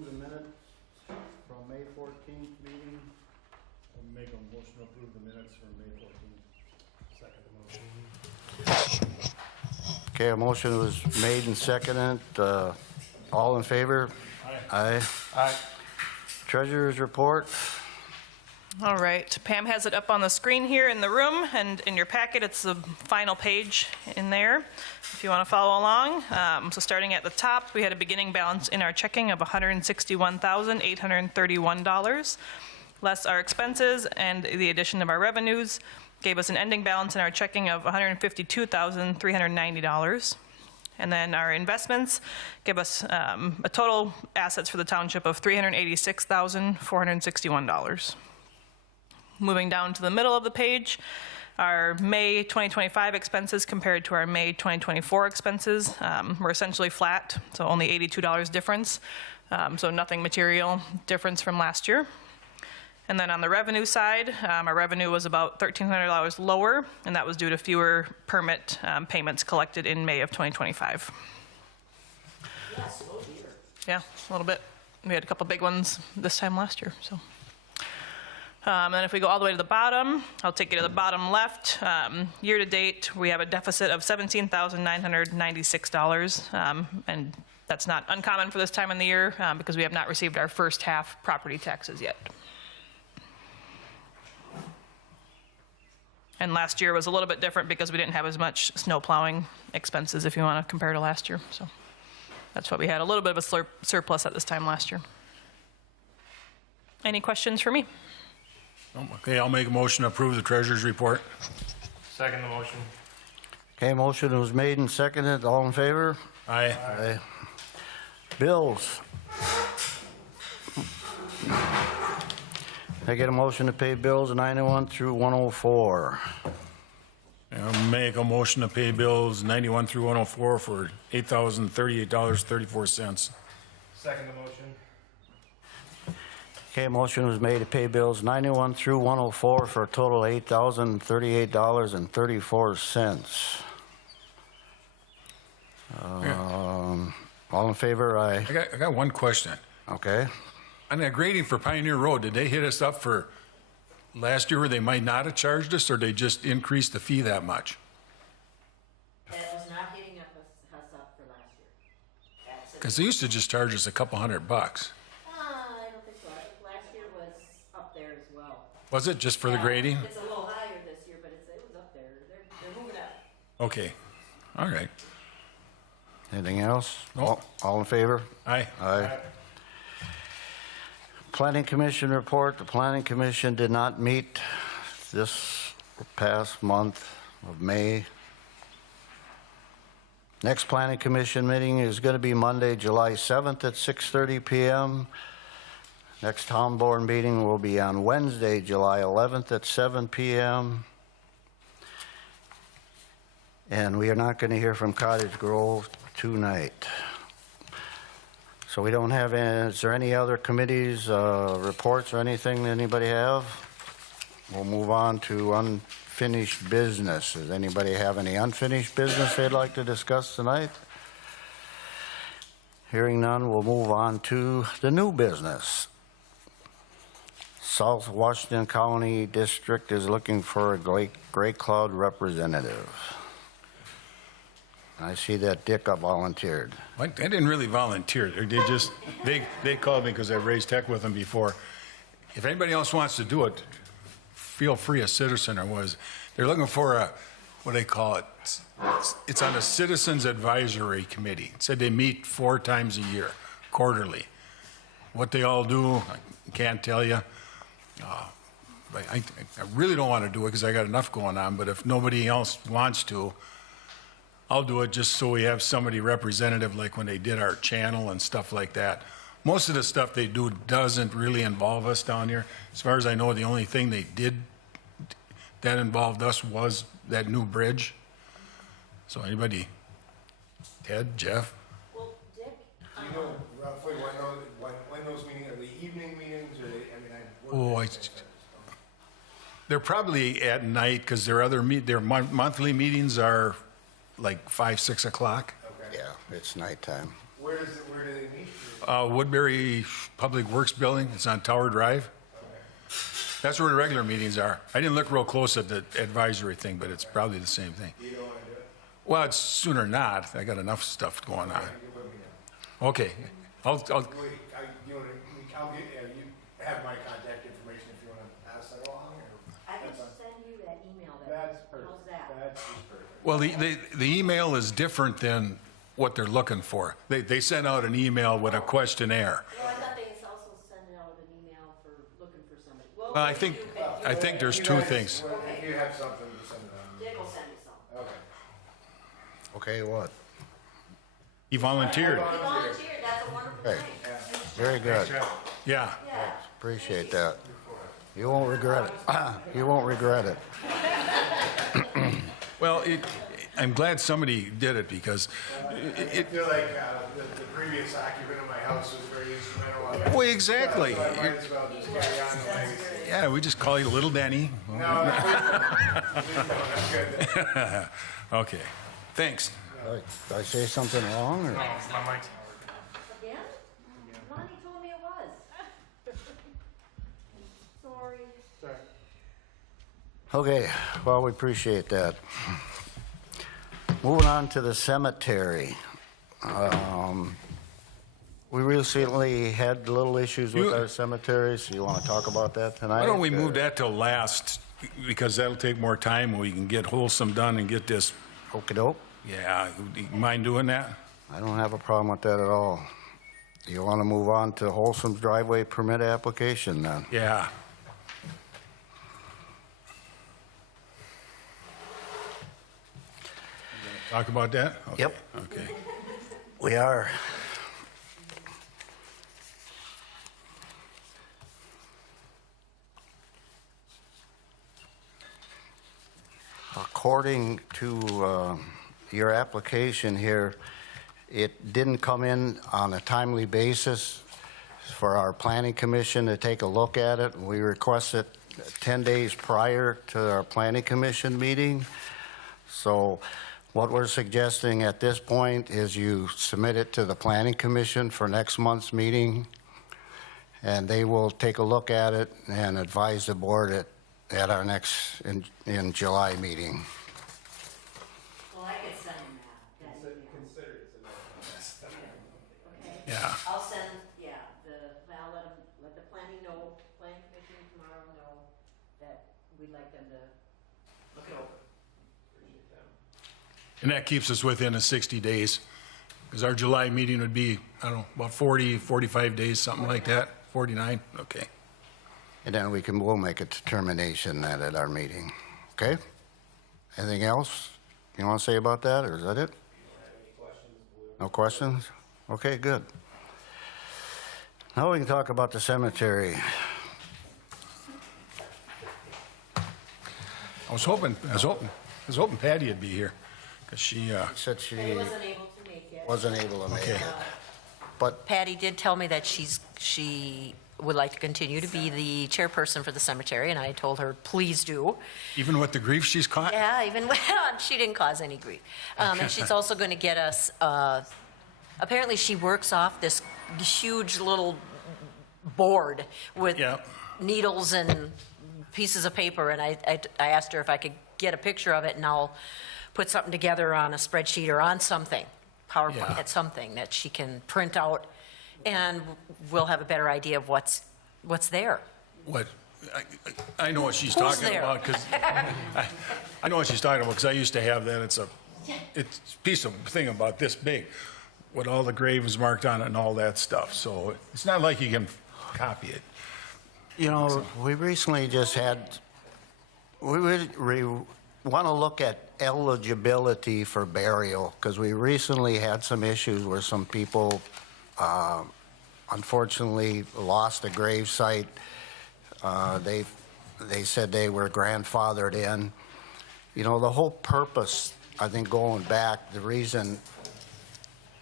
approve the minutes from May 14th meeting. I'll make a motion to approve the minutes for May 14th. Second the motion. Okay, a motion was made and seconded. All in favor? Aye. Aye. Treasurer's report. All right, Pam has it up on the screen here in the room, and in your packet, it's the final page in there, if you want to follow along. So starting at the top, we had a beginning balance in our checking of $161,831, less our expenses and the addition of our revenues, gave us an ending balance in our checking of $152,390. And then our investments give us a total assets for the township of $386,461. Moving down to the middle of the page, our May 2025 expenses compared to our May 2024 expenses were essentially flat, so only $82 difference, so nothing material difference from last year. And then on the revenue side, our revenue was about $1,300 lower, and that was due to fewer permit payments collected in May of 2025. Yes, oh dear. Yeah, a little bit. We had a couple big ones this time last year, so. And then if we go all the way to the bottom, I'll take you to the bottom left. Year to date, we have a deficit of $17,996, and that's not uncommon for this time in the year because we have not received our first half property taxes yet. And last year was a little bit different because we didn't have as much snow plowing expenses if you want to compare to last year. So that's why we had a little bit of a surplus at this time last year. Any questions for me? Okay, I'll make a motion to approve the treasurer's report. Second the motion. Okay, motion was made and seconded. All in favor? Aye. Aye. Bills. I get a motion to pay bills 91 through 104. I'll make a motion to pay bills 91 through 104 for $8,038.34. Second the motion. Okay, motion was made to pay bills 91 through 104 for a total of $8,038.34. All in favor? Aye. I got one question. Okay. On that grading for Pioneer Road, did they hit us up for last year where they might not have charged us, or they just increased the fee that much? It was not hitting us up for last year. Because they used to just charge us a couple $100. I don't think so. I think last year was up there as well. Was it just for the grading? It's a little higher this year, but it was up there. They're moving up. Okay. All right. Anything else? No. All in favor? Aye. Aye. Planning Commission report. The Planning Commission did not meet this past month of May. Next Planning Commission meeting is going to be Monday, July 7th at 6:30 p.m. Next town board meeting will be on Wednesday, July 11th at 7 p.m. And we are not going to hear from Cottage Grove tonight. So we don't have any, is there any other committees, reports or anything that anybody have? We'll move on to unfinished business. Does anybody have any unfinished business they'd like to discuss tonight? Hearing none, we'll move on to the new business. South Washington County District is looking for a Gray Cloud representative. I see that Dick volunteered. I didn't really volunteer. They called me because I've raised heck with them before. If anybody else wants to do it, feel free, a citizen or was. They're looking for a, what do they call it? It's on a Citizens Advisory Committee. It said they meet 4 times a year, quarterly. What they all do, I can't tell you. But I really don't want to do it because I got enough going on, but if nobody else wants to, I'll do it just so we have somebody representative, like when they did our channel and stuff like that. Most of the stuff they do doesn't really involve us down here. As far as I know, the only thing they did that involved us was that new bridge. So anybody? Ted, Jeff? Well, Dick, Do you know roughly when those meetings, are they evening meetings, or they're probably at night, because their monthly meetings are like 5, 6 o'clock. Okay. Yeah, it's nighttime. Where do they meet? Woodbury Public Works Building, it's on Tower Drive. That's where the regular meetings are. I didn't look real close at the advisory thing, but it's probably the same thing. You don't want to do it? Well, it's sooner than not. I got enough stuff going on. You put me down. Okay, I'll, Wait, you want to, I'll get, you have my contact information if you want to pass that along, or? I can send you that email that, That's how's perfect. that? That's just perfect. well, the email is different than what they're looking for. They sent out an email with a questionnaire. Well, I thought they was also sending out an email for looking for somebody. Well, Well, I think there's You two guys- things. well, If you have something, you send it on. Dick will send me some. Okay. Okay, what? He volunteered. He volunteered, that's a wonderful Hey. thing. Very good. Yeah. Yeah. Appreciate that. You won't regret it. You won't regret it. Well, I'm glad somebody did it because I feel like the previous occupant of my house was very instrumental on that. well, exactly. So I might as well just carry on the legacy. Yeah, we just call you Little Denny. No, that's good. Okay, thanks. Did I say something wrong, or? My mic's. Again? Lonnie told me it was. Sorry. Okay, well, we appreciate that. Moving on to the cemetery. We recently had little issues with our cemeteries. You want to talk about that tonight? Why don't we move that till last, because that'll take more time, we can get Wholesome done and get this, Okey-doke. yeah, you mind doing that? I don't have a problem with that at all. You want to move on to Wholesome's driveway permit application then? Yeah. Talk about that? Okay, Yep. Okay. We are. According to your application here, it didn't come in on a timely basis for our planning commission to take a look at it. We requested 10 days prior to our planning commission meeting. So what we're suggesting at this point is you submit it to the planning commission for next month's meeting, and they will take a look at it and advise the board at our next, in July meeting. Well, I could send him that email. Consider it. Okay. Yeah. I'll send, I'll let the planning commission tomorrow know that we'd like them to look it over. And that keeps us within the 60 days, because our July meeting would be, I don't know, about 40, 45 days, something like that, 49, okay. And then we'll make a determination that at our meeting, okay? Anything else you want to say about that, or is that it? No questions? Okay, good. Now we can talk about the cemetery. I was hoping Patty would be here, because she, Said He she wasn't able to make it. wasn't able to make Okay. it. But Patty did tell me that she would like to continue to be the chairperson for the cemetery, and I told her, please do. even with the grief she's caught? Yeah, even when she didn't cause any grief. And she's also going to get us, apparently she works off this huge little board with Yeah. needles and pieces of paper, and I asked her if I could get a picture of it, and I'll put something together on a spreadsheet or on something, PowerPoint, Yeah. at something that she can print out, and we'll have a better idea of what's there. What, I know what she's Who's talking there? about, because I know what she's talking about, because I used to have that. It's a piece of thing about this big, with all the graves marked on it and all that stuff. So it's not like you can copy it. you know, we recently just had, we want to look at eligibility for burial, because we recently had some issues where some people unfortunately lost a grave site. They said they were grandfathered in. You know, the whole purpose, I think, going back, the reason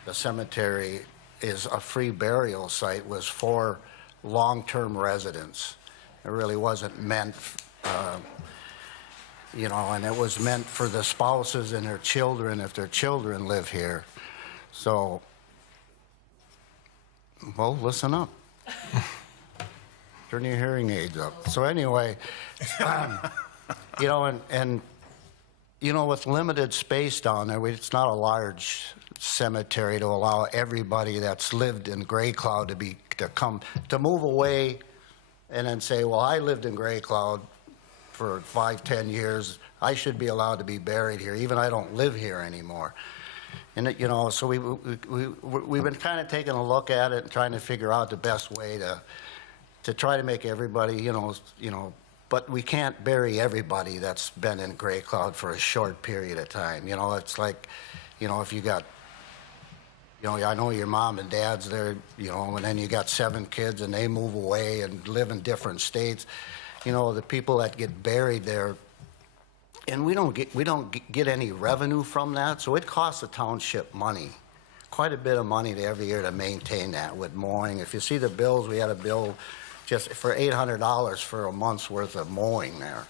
the cemetery is a free burial site was for long-term residents. It really wasn't meant, you know, and it was meant for the spouses and their children if their children live here. So Well, listen up. Turn your hearing aids up. So anyway, you know, and you know, with limited space down there, it's not a large cemetery to allow everybody that's lived in Gray Cloud to move away and then say, well, I lived in Gray Cloud for 5-10 years. I should be allowed to be buried here, even I don't live here anymore. And you know, so we've been kind of taking a look at it and trying to figure out the best way to try to make everybody, you know, but we can't bury everybody that's been in Gray Cloud for a short period of time. You know, it's like, you know, if you got, you know, I know your mom and dad's there, you know, and then you got 7 kids and they move away and live in different states. You know, the people that get buried there, and we don't get any revenue from that, so it costs the township money, quite a bit of money every year to maintain that with mowing. If you see the bills, we had a bill just for $800 for a month's worth of mowing there.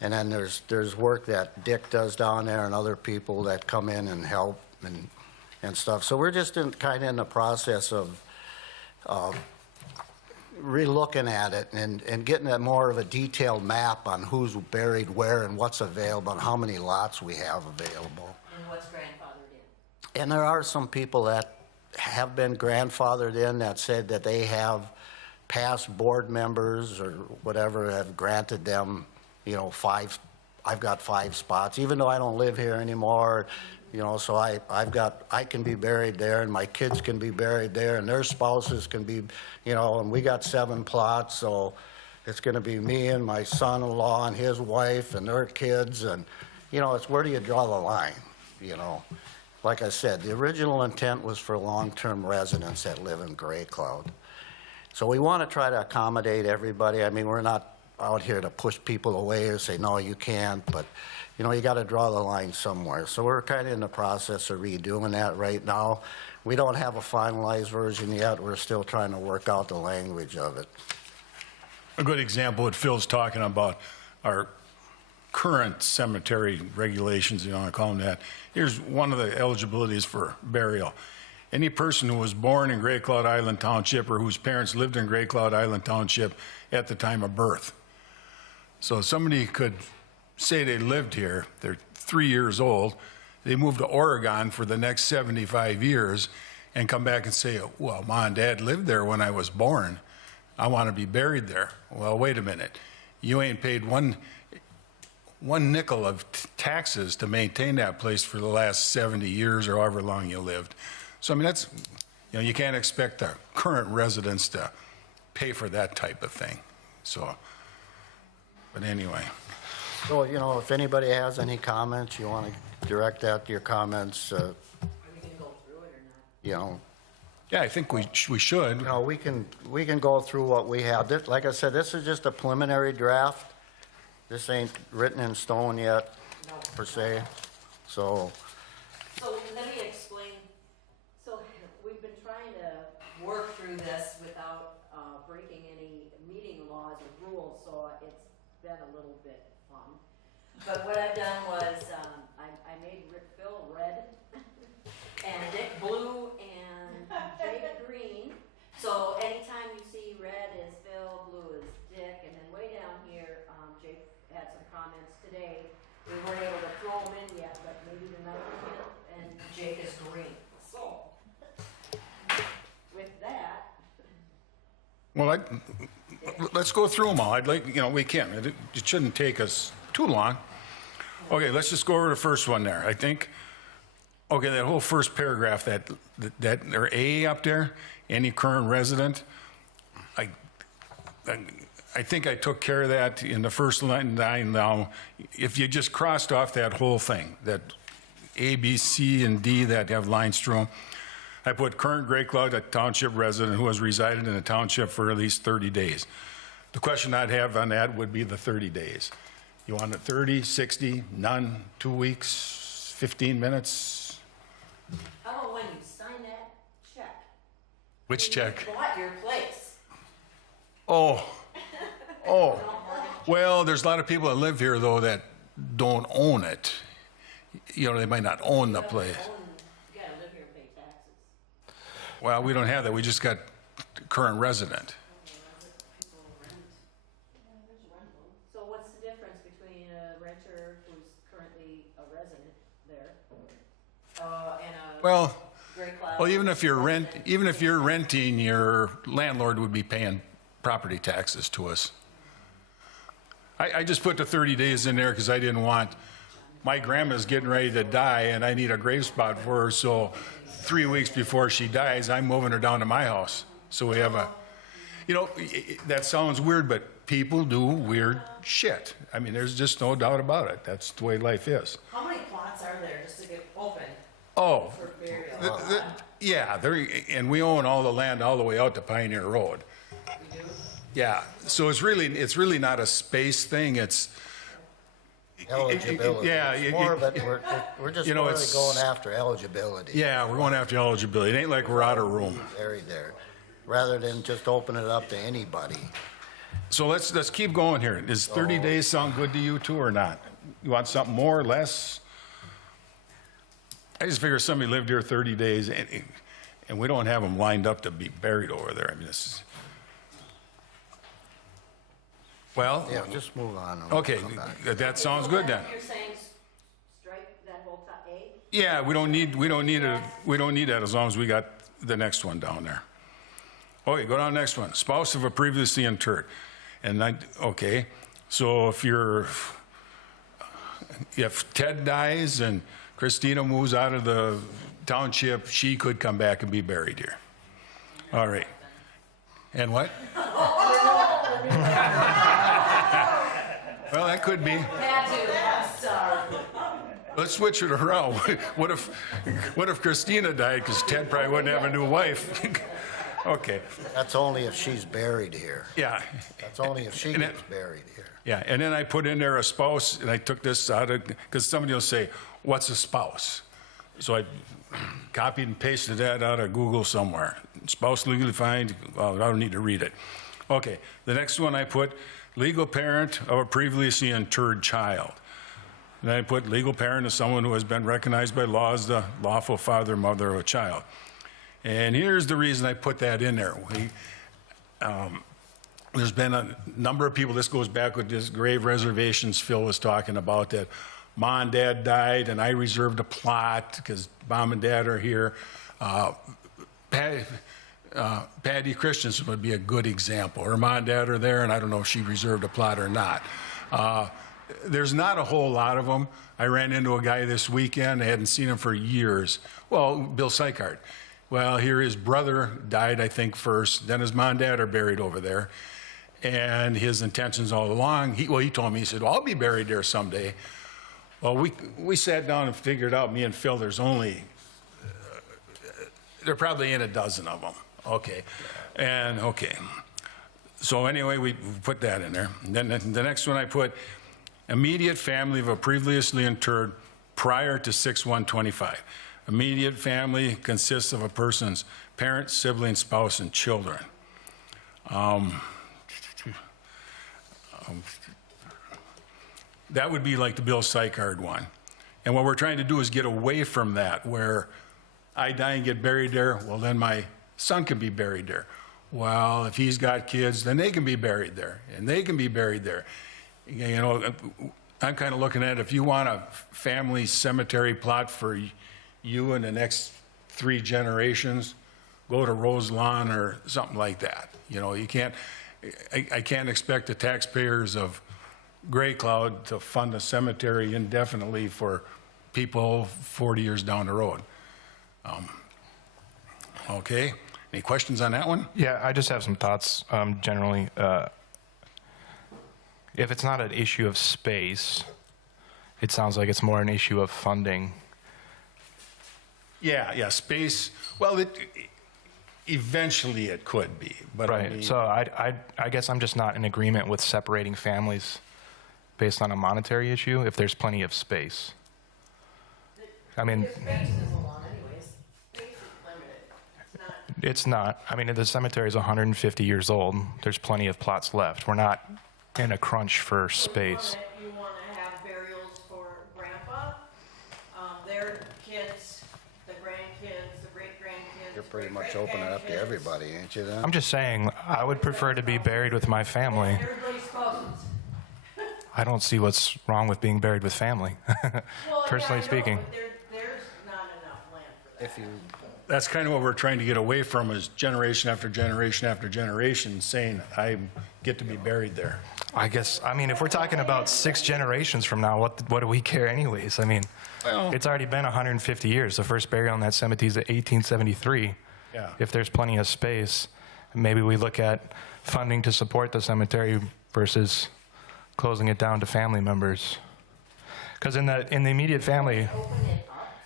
And then there's work that Dick does down there and other people that come in and help and stuff. So we're just kind of in the process of re-looking at it and getting a more of a detailed map on who's buried where and what's available and how many lots we have available. And what's grandfathered in? And there are some people that have been grandfathered in that said that they have past board members or whatever have granted them, you know, I've got 5 spots, even though I don't live here anymore, you know, so I can be buried there and my kids can be buried there and their spouses can be, you know, and we got 7 plots, so it's gonna be me and my son-in-law and his wife and their kids, and, you know, it's where do you draw the line, you know? Like I said, the original intent was for long-term residents that live in Gray Cloud. So we want to try to accommodate everybody. I mean, we're not out here to push people away or say, no, you can't, but, you know, you got to draw the line somewhere. So we're kind of in the process of redoing that right now. We don't have a finalized version yet. We're still trying to work out the language of it. A good example, what Phil's talking about, our current cemetery regulations, you know, I call them that. Here's one of the eligibilities for burial. Any person who was born in Gray Cloud Island Township or whose parents lived in Gray Cloud Island Township at the time of birth. So somebody could say they lived here, they're 3 years old, they moved to Oregon for the next 75 years and come back and say, well, Mom and Dad lived there when I was born. I want to be buried there. Well, wait a minute. You ain't paid one nickel of taxes to maintain that place for the last 70 years or however long you lived. So, I mean, that's, you know, you can't expect the current residents to pay for that type of thing. So, but anyway. So, you know, if anybody has any comments, you want to direct that to your comments, Are we gonna go through it or not? you know. Yeah, I think we should. You know, we can go through what we have. Like I said, this is just a preliminary draft. This ain't written in stone yet, No. per se. So, So let me explain. So we've been trying to work through this without breaking any meeting laws or rules, so it's been a little bit fun. But what I've done was I made Phil red and Dick blue and Jake green. So anytime you see red is Phil, blue is Dick, and then way down here, Jake had some comments today. We weren't able to throw them in yet, but maybe tonight we can, and Jake is green. So, with that, Well, let's go through them all. I'd like, you know, we can. It shouldn't take us too long. Okay, let's just go over the first one there, I think. Okay, that whole first paragraph, that or A up there, any current resident, I think I took care of that in the first line now. If you just crossed off that whole thing, that A, B, C, and D that have lines through them, I put current Gray Cloud, a township resident who has resided in a township for at least 30 days. The question I'd have on that would be the 30 days. You want it 30, 60, none, 2 weeks, 15 minutes? how about when you sign that check? Which check? You bought your place. Oh. Well, there's a lot of people that live here, though, that don't own it. You know, they might not own the place. You gotta live here and pay taxes. Well, we don't have that. We just got current resident. So what's the difference between a renter who's currently a resident there, and a Well, Gray Cloud? well, even if you're renting, your landlord would be paying property taxes to us. I just put the 30 days in there because I didn't want, my grandma's getting ready to die and I need a grave spot for her, so 3 weeks before she dies, I'm moving her down to my house. So we have a, you know, that sounds weird, but people do weird shit. I mean, there's just no doubt about it. That's the way life is. How many plots are there just to get open Oh, for burial? yeah, and we own all the land all the way out to Pioneer Road. We do? Yeah, so it's really not a space thing, it's, Eligibility. yeah, It's more of it, we're just You know, really it's- going after eligibility. yeah, we're going after eligibility. It ain't like we're out of room. Buried there, rather than just open it up to anybody. So let's keep going here. Does 30 days sound good to you too or not? You want something more, less? I just figure somebody lived here 30 days and we don't have them lined up to be buried over there. I mean, this is, well, Yeah, just move on. and okay, come back. that sounds good then. You're saying strike that whole top A? Yeah, we don't need that as long as we got the next one down there. Okay, go down to the next one. Spouse of a previously interred. Okay, so if Ted dies and Christina moves out of the township, she could come back and be buried here. All right. And what? Well, that could be. Had to, I'm sorry. Let's switch it around. What if Christina died because Ted probably wouldn't have a new wife? Okay. That's only if she's buried here. Yeah. That's only if she And it- gets buried here. Yeah, and then I put in there a spouse, and I took this out of, because somebody will say, what's a spouse? So I copied and pasted that out of Google somewhere. Spouse legally defined, well, I don't need to read it. Okay, the next one I put, legal parent of a previously interred child. And I put legal parent is someone who has been recognized by law as the lawful father or mother of a child. And here's the reason I put that in there. There's been a number of people, this goes back with this grave reservations Phil was talking about, that mom and dad died and I reserved a plot because mom and dad are here. Patty Christensen would be a good example. Her mom and dad are there and I don't know if she reserved a plot or not. There's not a whole lot of them. I ran into a guy this weekend. I hadn't seen him for years. Well, Bill Sykart. Well, here his brother died, I think, first. Then his mom and dad are buried over there. And his intentions all along, he told me, he said, well, I'll be buried there someday. Well, we sat down and figured out, me and Phil, there's only, there probably ain't a dozen of them. Okay. And, okay. So anyway, we put that in there. And then the next one I put, immediate family of a previously interred prior to 6/1/25. Immediate family consists of a person's parents, siblings, spouse, and children. That would be like the Bill Sykart one. And what we're trying to do is get away from that, where I die and get buried there, well, then my son can be buried there. Well, if he's got kids, then they can be buried there, and they can be buried there. You know, I'm kind of looking at, if you want a family cemetery plot for you and the next 3 generations, go to Rose Lawn or something like that. You know, you can't, I can't expect the taxpayers of Gray Cloud to fund a cemetery indefinitely for people 40 years down the road. Okay, any questions on that one? Yeah, I just have some thoughts generally. If it's not an issue of space, it sounds like it's more an issue of funding. Yeah, space, well, eventually it could be, but I Right. mean, So I guess I'm just not in agreement with separating families based on a monetary issue if there's plenty of space. I mean, The space is a lot anyways. Space is limited. it's not. I mean, the cemetery is 150 years old. There's plenty of plots left. We're not in a crunch for space. You wanna have burials for grandpa, their kids, the grandkids, the great-grandkids, You're pretty much opening it up to everybody, ain't you then? I'm just saying, I would prefer to be buried with my family. Everybody's spouses. I don't see what's wrong with being buried with family, Well, personally yeah, I know, speaking. but there's not enough land for that. If you, That's kind of what we're trying to get away from, is generation after generation after generation saying, I get to be buried there. I guess, I mean, if we're talking about 6 generations from now, what do we care anyways? I mean, it's already been 150 years. The first burial in that cemetery is 1873. Yeah. If there's plenty of space, maybe we look at funding to support the cemetery versus closing it down to family members. Because in the immediate family,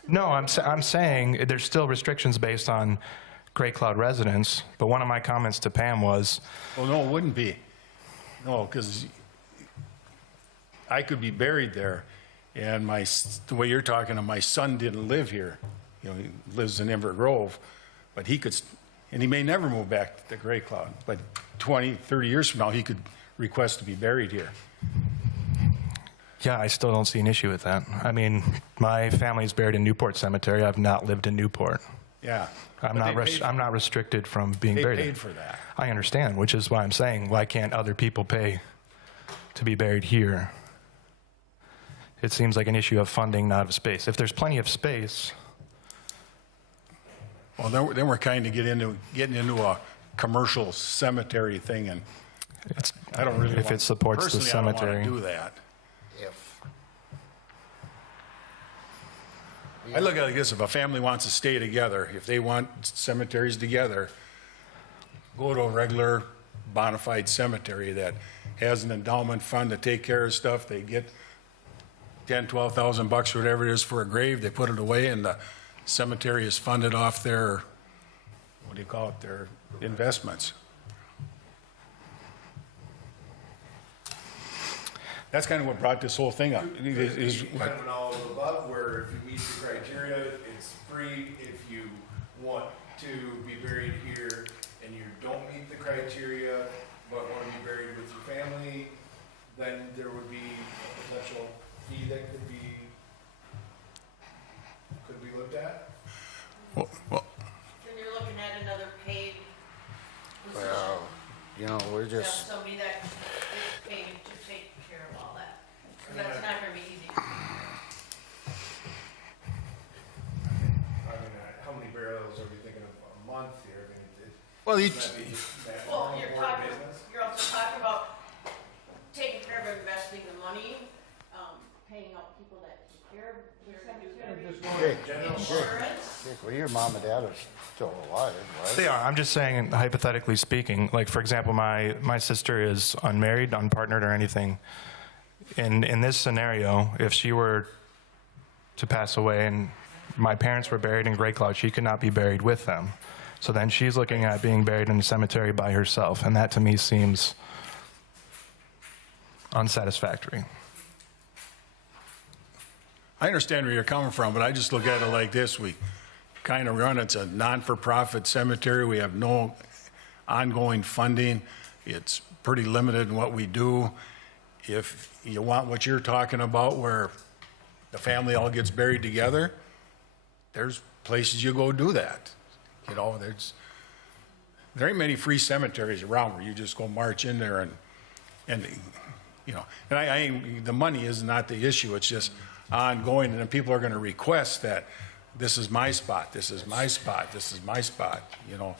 no, I'm saying there's still restrictions based on Great Cloud residents. But one of my comments to Pam was, Well, no, it wouldn't be. No, because I could be buried there, and the way you're talking, my son didn't live here. You know, he lives in Inver Grove, but he could, and he may never move back to Great Cloud, but 20, 30 years from now, he could request to be buried here. yeah, I still don't see an issue with that. I mean, my family's buried in Newport Cemetery. I've not lived in Newport. Yeah. I'm But not, they paid- I'm not restricted from being They buried. paid for that. I understand, which is why I'm saying, why can't other people pay to be buried here? It seems like an issue of funding, not of space. If there's plenty of space, Well, then we're kind of getting into a commercial cemetery thing, and it's, I don't really if want, it supports the personally, I don't cemetery. want to do that. if, I look at it like this: if a family wants to stay together, if they want cemeteries together, go to a regular bona fide cemetery that has an endowment fund to take care of stuff. They get 10, 12,000 bucks, whatever it is, for a grave. They put it away, and the cemetery is funded off their, what do you call it, their investments. That's kind of what brought this whole thing up. Is kind of an all of the above, where if you meet the criteria, it's free. If you want to be buried here and you don't meet the criteria, but want to be buried with your family, then there would be a potential fee that could be looked at. well, Then you're looking at another paid position. well, you know, we're You have just, somebody that is paid to take care of all that. 'Cause that's not gonna be easy. I mean, how many burials are we thinking of a month here? I mean, well, that Well, normal you're board talking, business? you're also talking about taking care of investing the money, paying out people that take care of their cemetery, insurance. Dick, well, your mom and dad are still alive, right? They are. I'm just saying, hypothetically speaking, like, for example, my sister is unmarried, unpartnered, or anything. In this scenario, if she were to pass away and my parents were buried in Great Cloud, she could not be buried with them. So then she's looking at being buried in a cemetery by herself, and that to me seems unsatisfactory. I understand where you're coming from, but I just look at it like this. We kind of run, it's a non-for-profit cemetery. We have no ongoing funding. It's pretty limited in what we do. If you want what you're talking about, where the family all gets buried together, there's places you go do that. You know, there ain't many free cemeteries around where you just go march in there and you know, and the money is not the issue. It's just ongoing, and then people are going to request that this is my spot, this is my spot, this is my spot. You know,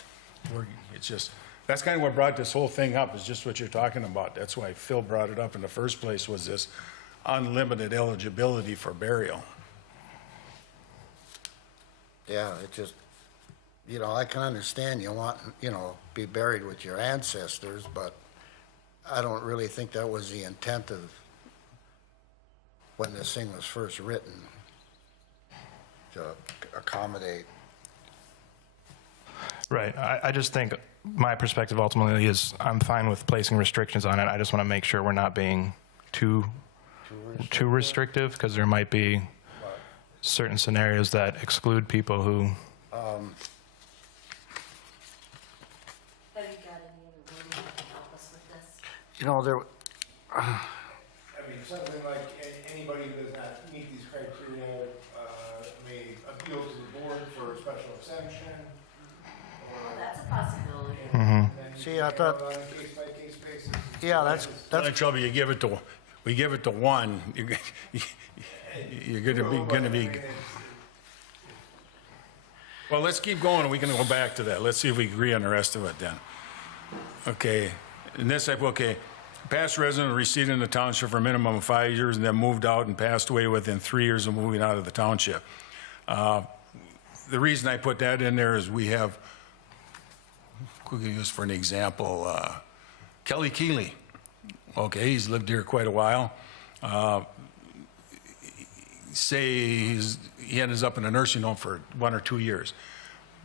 it's just, that's kind of what brought this whole thing up, is just what you're talking about. That's why Phil brought it up in the first place, was this unlimited eligibility for burial. Yeah, it just, you know, I can understand you want, you know, be buried with your ancestors, but I don't really think that was the intent of when this thing was first written, to accommodate. Right. I just think my perspective ultimately is I'm fine with placing restrictions on it. I just want to make sure we're not being too restrictive, because there might be certain scenarios that exclude people who. Have you got any other wording that can help us with this? You know, there, I mean, something like anybody who does not meet these criteria may appeal to the board for a special exemption. See, I thought, On a case-by-case basis. yeah, that's, The trouble, we give it to one, you're gonna be. Well, let's keep going, we can go back to that. Let's see if we agree on the rest of it then. Okay, and this, okay, past resident resided in the township for a minimum of 5 years and then moved out and passed away within 3 years of moving out of the township. The reason I put that in there is we have, quickly just for an example, Kelly Keeley. Okay, he's lived here quite a while. Say he ends up in a nursing home for 1 or 2 years.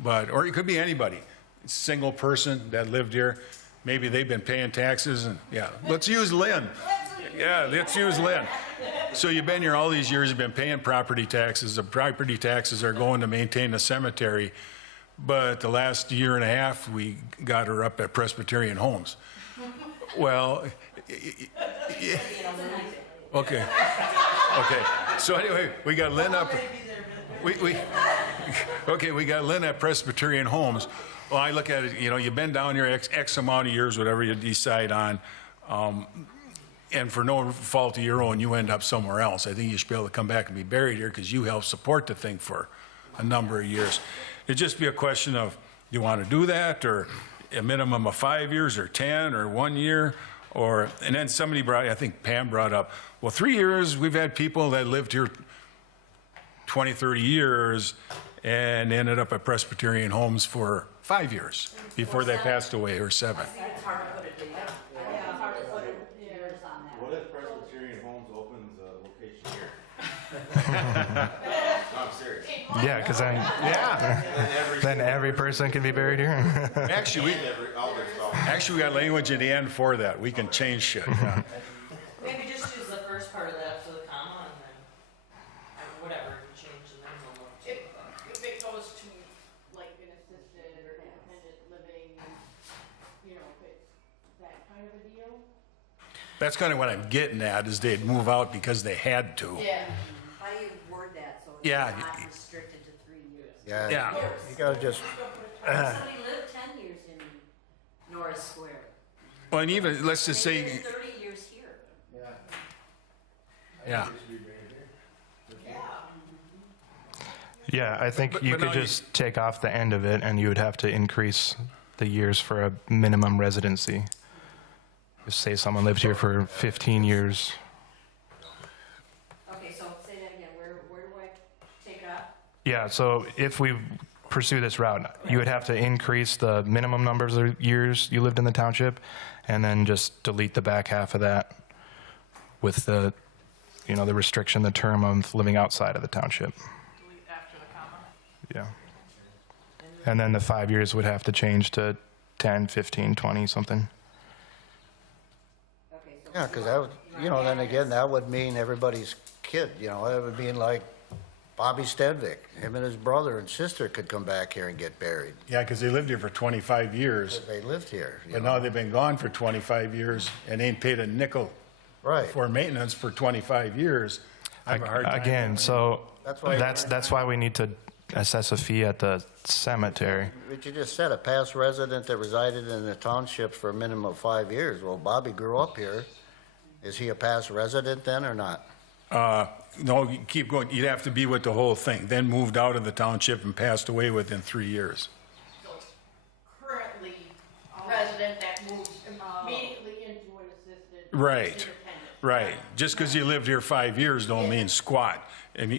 Or it could be anybody, single person that lived here. Maybe they've been paying taxes and, yeah, let's use Lynn. Yeah, let's use Lynn. So you've been here all these years, you've been paying property taxes. The property taxes are going to maintain the cemetery. But the last year and a half, we got her up at Presbyterian Homes. Well, okay. So anyway, we got Lynn up. We got Lynn at Presbyterian Homes. Well, I look at it, you've been down here X amount of years, whatever you decide on, and for no fault of your own, you end up somewhere else. I think you should be able to come back and be buried here because you helped support the thing for a number of years. It'd just be a question of, do you want to do that, or a minimum of 5 years, or 10, or 1 year? And then somebody I think Pam brought up, well, 3 years, we've had people that lived here 20, 30 years and ended up at Presbyterian Homes for 5 years before they passed away, or 7. It's hard to put it together. Yeah, it's hard to put it years on that. What if Presbyterian Homes opens a location here? No, I'm serious. Yeah, because then every person can be buried here. Actually, we got language at the end for that. We can change shit. Yeah. Maybe just use the first part of that after the comma and then whatever, change the minimum. If it goes to like an assisted or independent living, if it's that kind of a deal. That's kind of what I'm getting at, is they'd move out because they had to. Yeah. How do you word that so it's Yeah. not restricted to 3 years? yeah, you gotta just, Somebody lived 10 years in Norris Square. Well, and even, let's just They say, lived 30 years here. yeah. Yeah, I think But you now could just take off the end of it, and you would have to increase the years for a minimum residency. Just say someone lived here for 15 years. Okay, so say that again. Where do I take it off? Yeah, so if we pursue this route, you would have to increase the minimum numbers of years you lived in the township, and then just delete the back half of that with the, the restriction, the term of living outside of the township. Delete after the comma. Yeah. And then the 5 years would have to change to 10, 15, 20, something. Okay, so yeah, because that would, then again, that would mean everybody's kid, that would mean like Bobby Stedvick, him and his brother and sister could come back here and get buried. Yeah, because they lived here for 25 years, They lived here. but now they've been gone for 25 years and ain't paid a nickel Right. for maintenance for 25 years. I have a hard time. Again, so That's that's why we need to assess a fee at the cemetery. But you just said a past resident that resided in the township for a minimum of 5 years. Well, Bobby grew up here. Is he a past resident then or not? No, you keep going. You'd have to be with the whole thing, then moved out of the township and passed away within 3 years. So currently, a resident that moves immediately into an assisted. Right. Independent. Right. Just because you lived here 5 years don't mean squat. And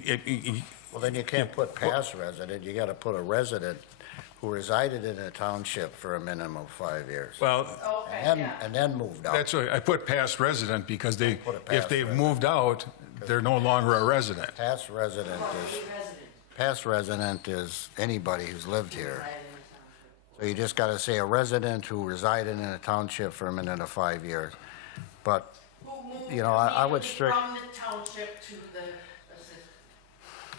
Well, then you can't put past resident. You got to put a resident who resided in a township for a minimum of 5 years. well, Okay, And then moved out. that's why I put past resident, because Put a if past they've resident. moved out, they're no longer a resident. Past resident is anybody who's lived here. So you just got to say a resident who resided in a township for a minimum of 5 years. But, I would strict, From the township to the assisted.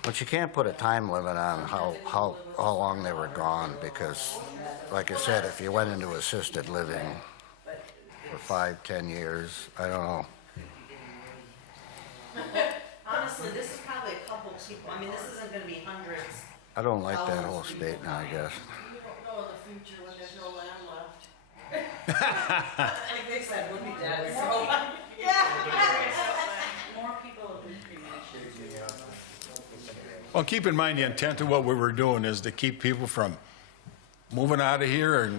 but you can't put a time limit on how long they were gone, because, like I said, if you went into assisted living for 5, 10 years, I don't know. Honestly, this is probably a couple people, this isn't gonna be hundreds. I don't like that whole statement, I guess. You don't know in the future when there's no land left. Like they said, we'll be dead, so. More people with cremation. Well, keep in mind, the intent of what we were doing is to keep people from moving out of here or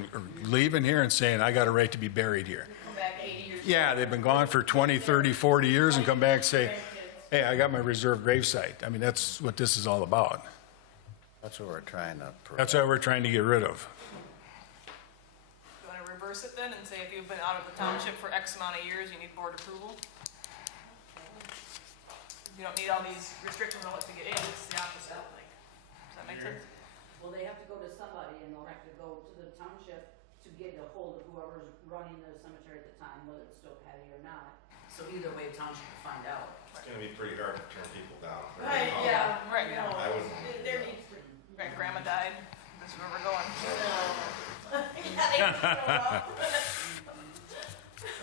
leaving here and saying, I got a right to be buried here. Come back 80 years. Yeah, they've been gone for 20, 30, 40 years and come back and say, hey, I got my reserved gravesite. I mean, that's what this is all about. That's what we're trying to prevent. That's what we're trying to get rid of. You want to reverse it then and say if you've been out of the township for X amount of years, you need board approval? You don't need all these restrictions on what to get in, it's the opposite, like, does that make sense? Well, they have to go to somebody, and they'll have to go to the township to get a hold of whoever's running the cemetery at the time, whether it's still Patty or not. So either way, township will find out. It's gonna be pretty hard to turn people down. Right, yeah. Right, You know, I would- there needs to. Right, grandma died, that's where we're going. Yeah, they can show up.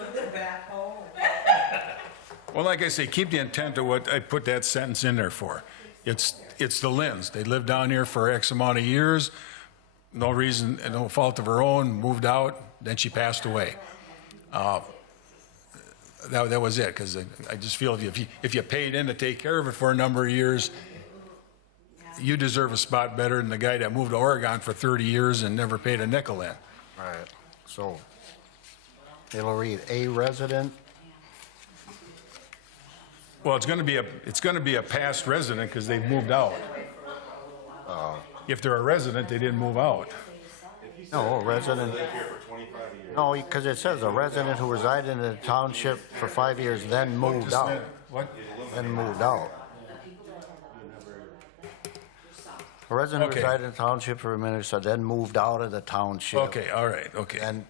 Put the backhoe. Well, like I say, keep the intent of what I put that sentence in there for. It's the Lynns. They lived down here for X amount of years, no reason, no fault of her own, moved out, then she passed away. That was it, because I just feel if you paid in to take care of it for a number of years, you deserve a spot better than the guy that moved to Oregon for 30 years and never paid a nickel in. Right, so it'll read a resident. Well, it's going to be a past resident because they've moved out. If they're a resident, they didn't move out. No, a resident, Live here for 25 years. no, because it says a resident who resided in the township for 5 years, then moved out, What? then moved out. A resident who Okay. resided in the township for a minute, so then moved out of the township. Okay, all right, okay. And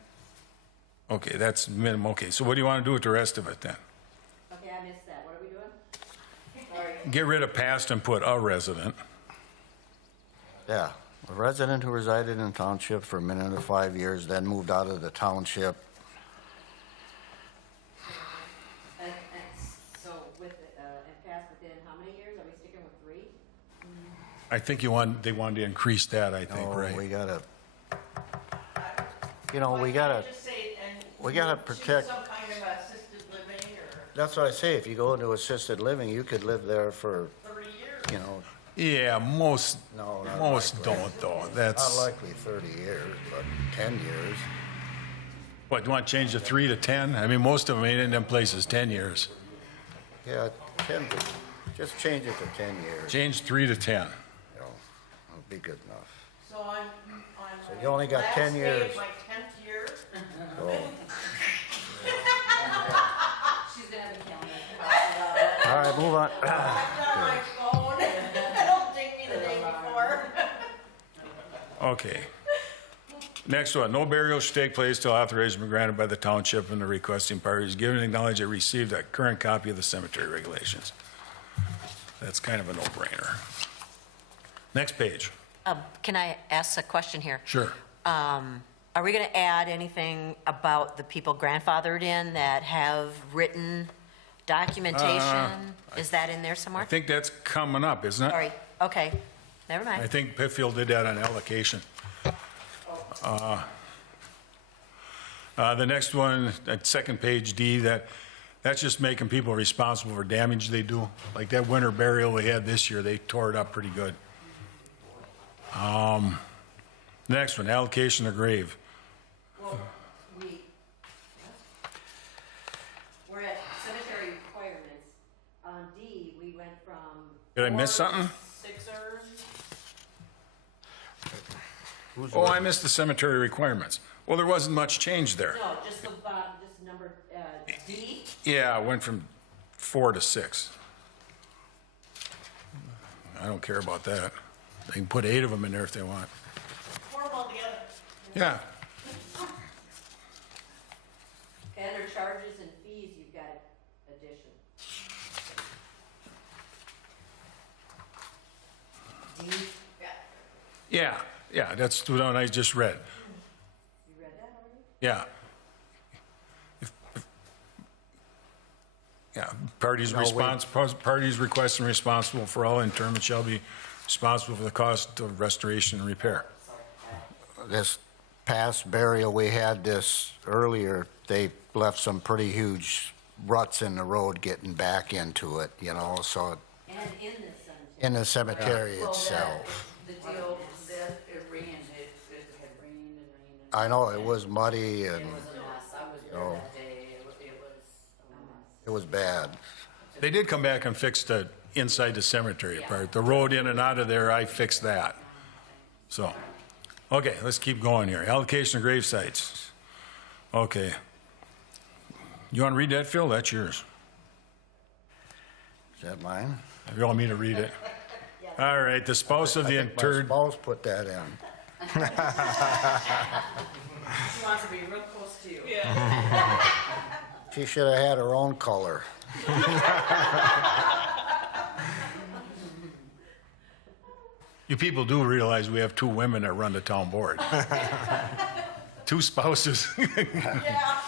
Okay, that's minimum, okay. So what do you want to do with the rest of it then? Okay, I missed that. What are we doing? Sorry. Get rid of past and put a resident. yeah, a resident who resided in the township for a minimum of 5 years, then moved out of the township. And so with, and passed within how many years? Are we sticking with 3? I think they wanted to increase that, I think, Oh, right? we gotta, we gotta, Just say, and. we gotta choose protect- Some kind of assisted living or that's what I say, if you go into assisted living, you could live there for, 30 years. Yeah, most No, not most likely. don't though. Not That's, likely 30 years, but 10 years. what, do you want to change the 3 to 10? I mean, most of them ain't in them places 10 years. Yeah, 10, just change it to 10 years, Change 3 to 10. it'll be good enough. So on So you only got last 10 day years. of my 10th year, So, She's gonna have a calendar. all right, move on. I'm on my phone. It'll ding me the day before. Okay. Next one, no burial should take place till authorization be granted by the township and the requesting parties given and acknowledge they received a current copy of the cemetery regulations. That's kind of a no-brainer. Next page. Can I ask a question here? Sure. Are we going to add anything about the people grandfathered in that have written documentation? Is that in there I somewhere? think that's coming up, isn't it? Sorry, okay, never I mind. think Pittsfield did that on allocation. The next one, that second page D, that's just making people responsible for damage they do. Like that winter burial we had this year, they tore it up pretty good. Next one, allocation of grave. Well, we're at cemetery requirements. On D, we went from. Did I miss something? Sixers, Oh, I missed the cemetery requirements. Well, there wasn't much change there. No, just the, just number, D. Yeah, it went from 4 to 6. I don't care about that. They can put 8 of them in there if they want. Pour them all together. Yeah. Okay, under charges and fees, you've got addition. D, Yeah, that's the one I just read. you read that already? Yeah. Yeah, parties requesting responsible for all interment shall be responsible for the cost of restoration and repair. This past burial we had this earlier, they left some pretty huge ruts in the road getting back into it, you know, so And in the cemetery. in the cemetery Well, itself. the deal, that it rained, it had rained and rained. I know it was muddy and It was a mess, I was there Oh. that day, it was a mess. it was bad. They did come back and fix the inside the cemetery part. The road in and out of there, I fixed that. So, okay, let's keep going here. Allocation of grave sites. Okay. You want to read that, Phil? That's yours. Is that mine? If you want me to read it. All right, the spouse of the My interred. spouse put that in. She wants to be real close to you. She should have had her own color. You people do realize we have two women that run the town board. Two spouses. Yeah.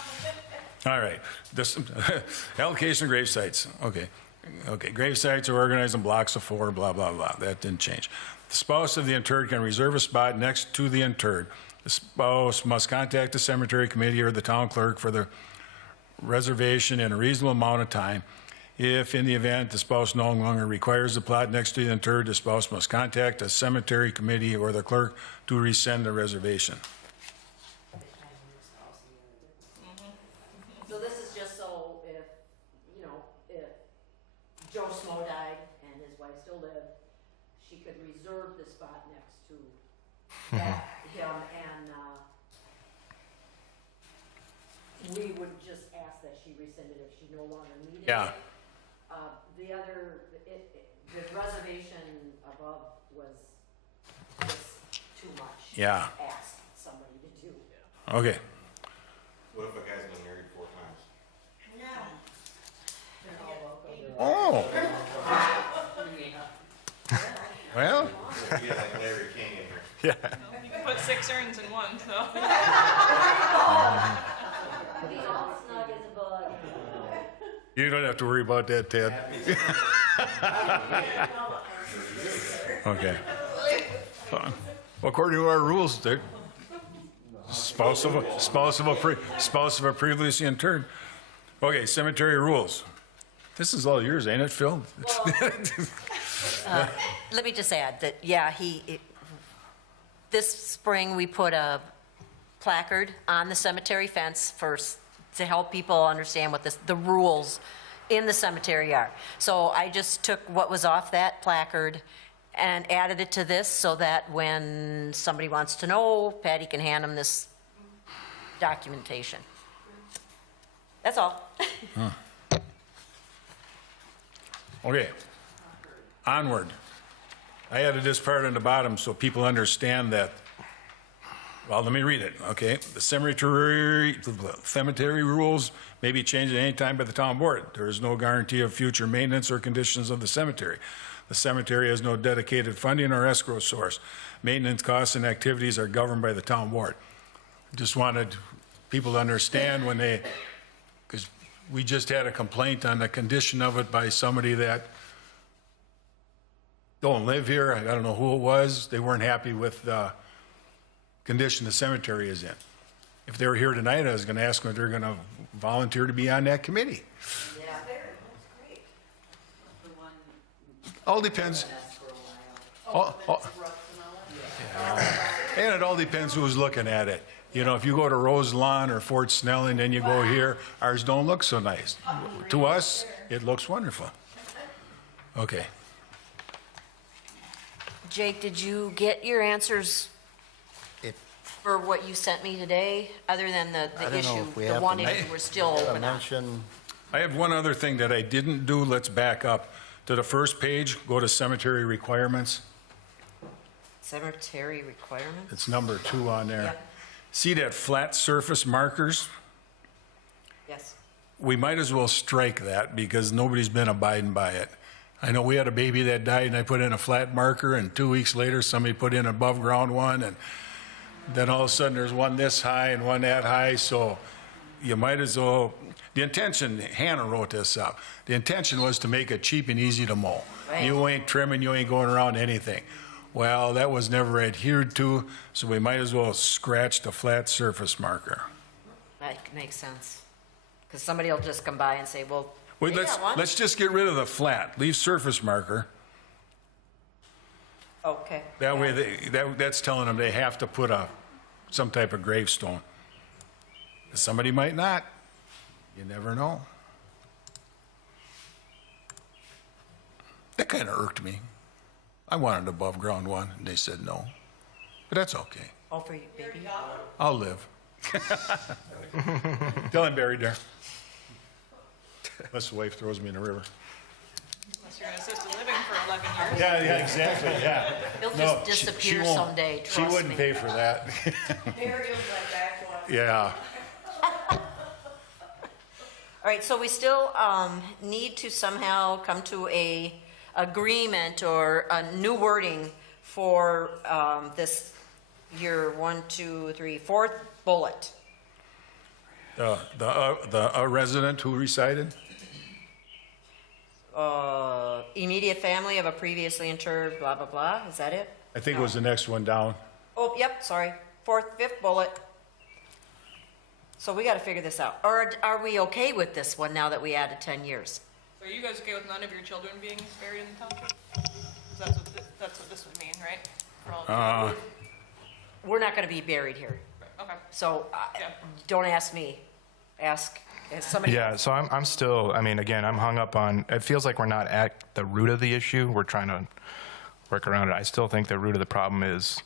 All right, this, allocation of grave sites, okay. Okay, grave sites are organized in blocks of 4, blah, blah, blah, that didn't change. The spouse of the interred can reserve a spot next to the interred. The spouse must contact the cemetery committee or the town clerk for the reservation in a reasonable amount of time. If in the event the spouse no longer requires the plot next to the interred, the spouse must contact the cemetery committee or the clerk to rescind the reservation. So this is just so if, you know, if Joe Smo died and his wife still lived, she could reserve the spot next to him, and we would just ask that she rescind it if she no longer needed it. Yeah. The other, the reservation above was just too much. Yeah. To ask somebody to do. Okay. What if a guy's been married 4 times? Oh. Well, Yeah, like Larry King in here. You can put 6 urns in one, so. Be all snug as a bug. you don't have to worry about that, Ted. Okay. Fine. Well, according to our rules, the spouse of a previously interred. Okay, cemetery rules. This is all yours, ain't it, Phil? Let me just add that, yeah, this spring, we put a placard on the cemetery fence first to help people understand what the rules in the cemetery are. So I just took what was off that placard and added it to this so that when somebody wants to know, Patty can hand them this documentation. That's all. Okay. Onward. I added this part on the bottom so people understand that. Well, let me read it, okay? The cemetery rules may be changed at any time by the town board. There is no guarantee of future maintenance or conditions of the cemetery. The cemetery has no dedicated funding or escrow source. Maintenance costs and activities are governed by the town board. Just wanted people to understand when they, because we just had a complaint on the condition of it by somebody that don't live here. I don't know who it was. They weren't happy with the condition the cemetery is in. If they were here tonight, I was going to ask them if they're going to volunteer to be on that committee. Yeah, that's great. All depends. And it all depends who's looking at it. You know, if you go to Rose Lawn or Fort Snelling, then you go here, ours don't look so nice. To us, it looks wonderful. Okay. Jake, did you get your answers It- for what you sent me today, other than I the don't know issue, if we the have one to issue we're still I open on? mentioned, I have one other thing that I didn't do. Let's back up to the first page. Go to cemetery requirements. Cemetery requirements? It's number 2 on there. Yep. See that flat surface markers? Yes. We might as well strike that because nobody's been abiding by it. I know we had a baby that died and I put in a flat marker and 2 weeks later somebody put in an above ground one, and then all of a sudden there's one this high and one that high, so you might as well, the intention, Hannah wrote this up, the intention was to make it cheap and easy to mow. Right. You ain't trimming, you ain't going around anything. Well, that was never adhered to, so we might as well scratch the flat surface marker. That makes sense. Because somebody will just come by and say, well, Wait, they got one. let's just get rid of the flat, leave surface marker. Okay. That way, that's telling them they have to put some type of gravestone. Somebody might not. You never know. That kind of irked me. I wanted an above-ground one, and they said no. But that's okay. Oh, for you, baby. I'll live. Tell him buried there. Unless the wife throws me in the river. Unless you're in assisted living for 11 years. Yeah, exactly, yeah. He'll No, just she disappear won't. someday, She trust wouldn't me. pay for that. Burial's like that one. Yeah. All right, so we still need to somehow come to a agreement or a new wording for this your 1, 2, 3, 4th bullet. The resident who resided? Immediate family of a previously interred, blah, blah, blah. Is that it? I think it was the next one down. Oh, yep, sorry. 5th bullet. So we got to figure this out. Or are we okay with this one now that we added 10 years? So are you guys okay with none of your children being buried in the township? 'Cause that's what this would mean, right? For all of you. We're not going to be buried here. Okay. So Yeah. don't ask me. Ask somebody. Yeah, so I'm still, I mean, again, I'm hung up on, it feels like we're not at the root of the issue. We're trying to work around it. I still think the root of the problem is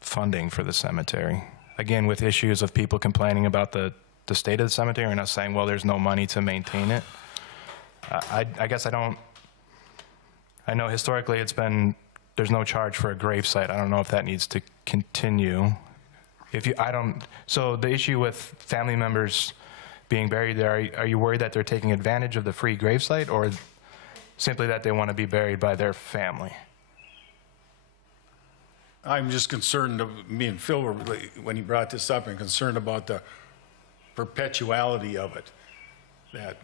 funding for the cemetery. Again, with issues of people complaining about the state of the cemetery and us saying, well, there's no money to maintain it. I guess I know historically it's been, there's no charge for a gravesite. I don't know if that needs to continue. So the issue with family members being buried there, are you worried that they're taking advantage of the free gravesite or simply that they want to be buried by their family? I'm just concerned, me and Phil were, when he brought this up, and concerned about the perpetuality of it. That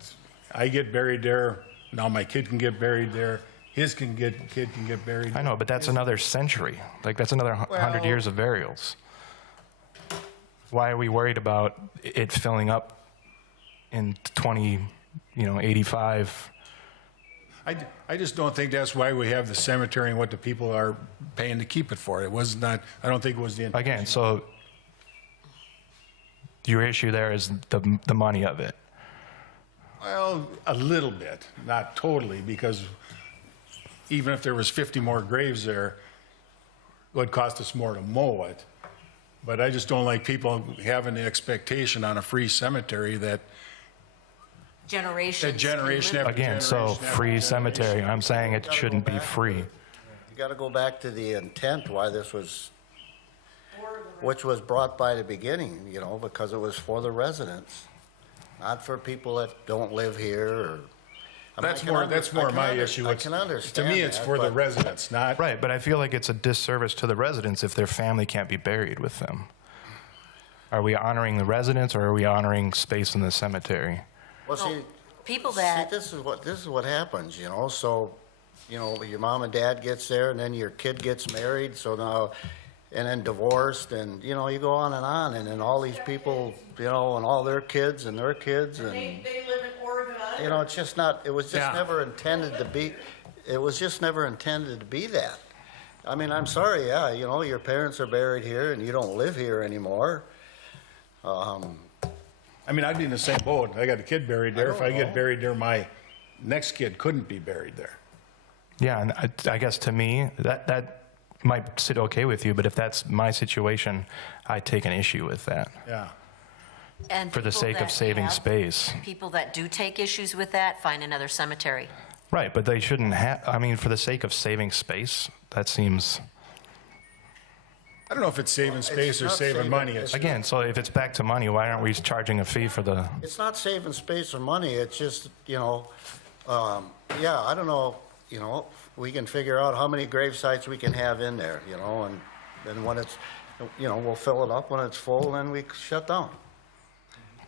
I get buried there, now my kid can get buried there, his kid can get buried. I know, but that's another century. Like, that's another 100 years of burials. Why are we worried about it filling up in 85? I just don't think that's why we have the cemetery and what the people are paying to keep it for. It was not, I don't think it was the intention. Again, so your issue there is the money of it. Well, a little bit, not totally, because even if there was 50 more graves there, it would cost us more to mow it. But I just don't like people having the expectation on a free cemetery that Generations. generation after Again, so generation after free generation. cemetery, I'm saying it shouldn't be free. You got to go back to the intent why this was, which was brought by the beginning, because it was for the residents, not for people that don't live here or. I mean, That's more my issue. I can understand. To me, it's that, for the but- residents, not. Right, but I feel like it's a disservice to the residents if their family can't be buried with them. Are we honoring the residents or are we honoring space in the cemetery? Well, see, People that, this is what happens, So, your mom and dad gets there, and then your kid gets married, so now, and then divorced, and you go on, and then all these people, and all their kids and their kids, and They live in Oregon. it's just not. It was just Yeah. never intended to be. It was just never intended to be that. I mean, I'm sorry, yeah, your parents are buried here, and you don't live here anymore. I mean, I'd be in the same boat. I got a kid buried there. If I don't get know. buried there, my next kid couldn't be buried there. Yeah, and I guess to me, that might sit okay with you, but if that's my situation, I take an issue with that Yeah. and for the people sake of that saving have- space. People that do take issues with that, find another cemetery. Right, but they shouldn't have, I mean, for the sake of saving space, that seems, I don't know if it's saving space or not saving saving- money. it's- again, so if it's back to money, why aren't we charging a fee for the, It's not saving space or money, it's just, yeah, I don't know, we can figure out how many grave sites we can have in there, and then when it's, we'll fill it up when it's full, and then we shut down.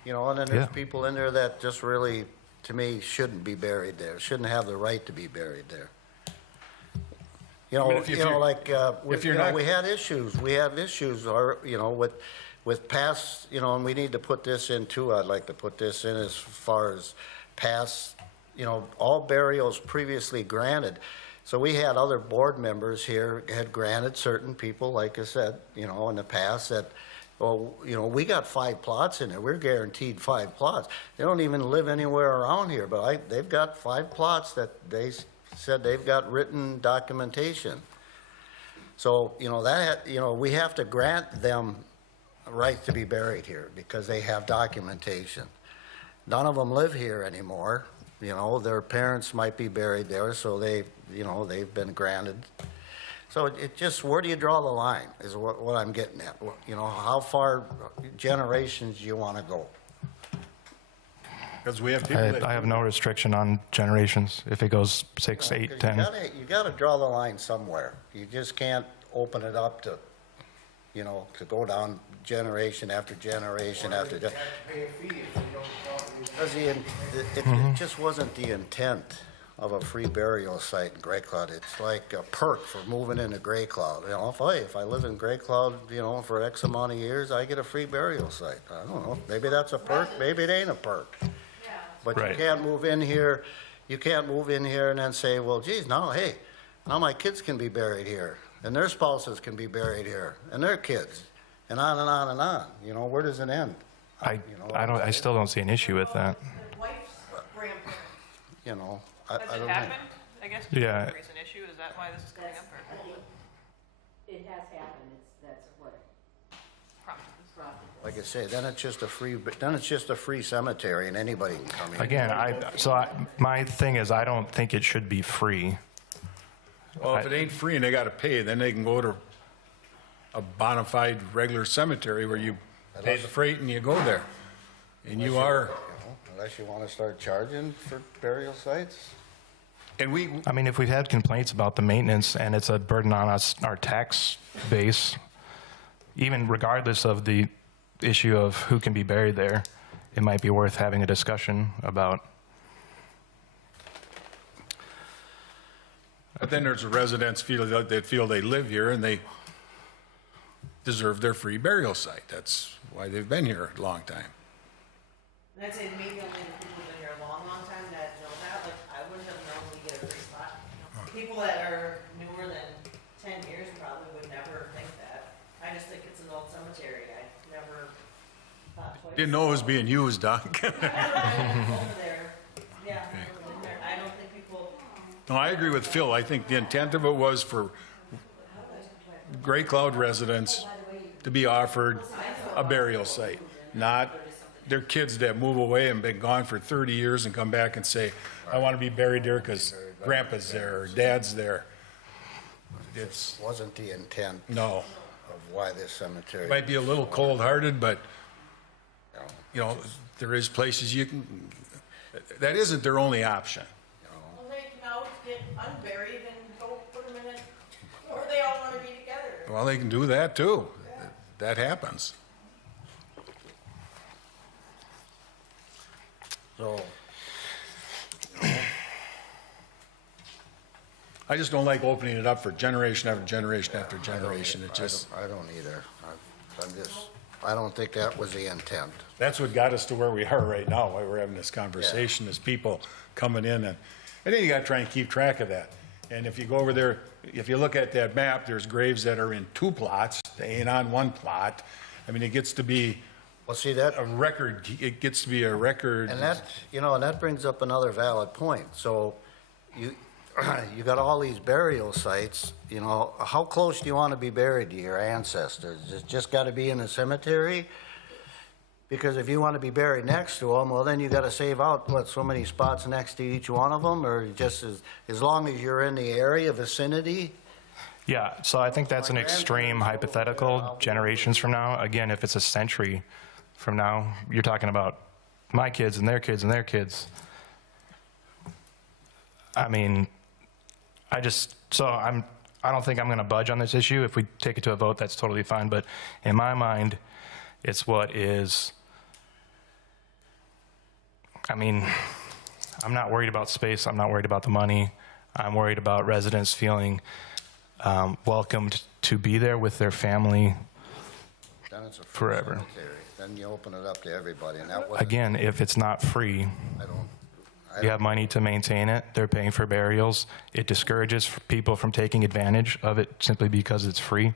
And then there's Yeah. people in there that just really, to me, shouldn't be buried there, shouldn't have the right to be buried there. You know, I mean, if you're- like, if you're not- we had issues, or, with past, and we need to put this in too, I'd like to put this in as far as past, all burials previously granted. So we had other board members here had granted certain people, like I said, in the past that, well, we got 5 plots in there. We're guaranteed 5 plots. They don't even live anywhere around here, but they've got 5 plots that they said they've got written documentation. So, we have to grant them a right to be buried here because they have documentation. None of them live here anymore. Their parents might be buried there, so they've been granted. So it just, where do you draw the line is what I'm getting at. How far generations you want to go. Because we have people that. I have no restriction on generations, if it goes 6, 8, 10. You gotta draw the line somewhere. You just can't open it up to, to go down generation after generation after generation. Pay a fee if you don't Because it just wasn't the intent of a free burial site in Gray Cloud. It's like a perk for moving into Gray Cloud. If I live in Gray Cloud, for X amount of years, I get a free burial site. I don't know. Maybe that's a perk. Maybe it ain't a perk. But Right. you can't move in here. You can't move in here and then say, well, geez, now my kids can be buried here, and their spouses can be buried here, and their kids, and on and on and on. Where does it end? I still don't see an issue with that. The wife's grandparents. I Has don't it know. happened? I guess Yeah. it's a recent issue. Is that why this is coming up? Or It has happened, that's what prompted? prompted it. Like I say, then it's just a free cemetery, and anybody can come in. Again, my thing is, I don't think it should be free. Well, if it ain't free and they gotta pay, then they can go to a bona fide regular cemetery where you pay the freight and you go there. And you are, Unless you want to start charging for burial sites. and I mean, if we've had complaints about the maintenance and it's a burden on us, our tax base, even regardless of the issue of who can be buried there, it might be worth having a discussion about. but then there's the residents that feel they live here and they deserve their free burial site. That's why they've been here a long time. And I'd say maybe only the people who've been here a long, long time that know that, like, I wouldn't have known we get a free spot. People that are newer than 10 years probably would never think that. I just think it's an old cemetery. I never thought twice. Didn't know it was being used, Doc. Over there. Yeah, over there. I don't think people, No, I agree with Phil. I think the intent of it was for Gray Cloud residents to be offered a burial site, not their kids that move away and been gone for 30 years and come back and say, I want to be buried there because grandpa's there or dad's there. It's, Wasn't the intent no. of why this cemetery. Might be a little cold-hearted, but, there is places you can, that isn't their only option. Well, they can always get unburied and go put them in it, or they all want to be together. Well, they can do that too. That happens. So, I just don't like opening it up for generation after generation after generation. It just, I don't either. I don't think that was the intent. that's what got us to where we are right now, why we're having this conversation, is people coming in and then you gotta try and keep track of that. And if you go over there, if you look at that map, there's graves that are in 2 plots, they ain't on 1 plot. I mean, it gets to be Well, see, that, a record, it gets to be a record. and that brings up another valid point. So you got all these burial sites, how close do you want to be buried to your ancestors? Is it just got to be in a cemetery? Because if you want to be buried next to them, well, then you got to save out, so many spots next to each one of them? Or just as long as you're in the area vicinity? Yeah, so I think that's an extreme hypothetical generations from now. Again, if it's a century from now, you're talking about my kids and their kids and their kids. I mean, I don't think I'm going to budge on this issue. If we take it to a vote, that's totally fine. But in my mind, it's what is, I mean, I'm not worried about space. I'm not worried about the money. I'm worried about residents feeling welcomed to be there with their family. Then it's a free Forever. cemetery. Then you open it up to everybody, and that wasn't, Again, if it's not free, I you have money to maintain it, they're paying for burials. It discourages people from taking advantage of it simply because it's free.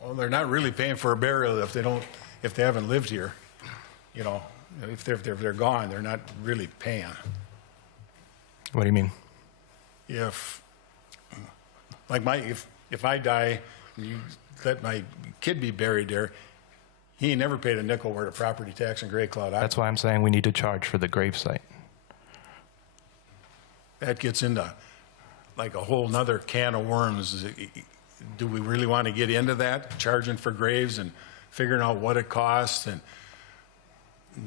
Well, they're not really paying for a burial if they haven't lived here. You know, if they're gone, they're not really paying. What do you mean? If, like if I die, you let my kid be buried there, he ain't never paid a nickel worth of property tax in Gray Cloud. That's why I'm saying we need to charge for the gravesite. That gets into like a whole nother can of worms. Do we really want to get into that, charging for graves and figuring out what it costs, and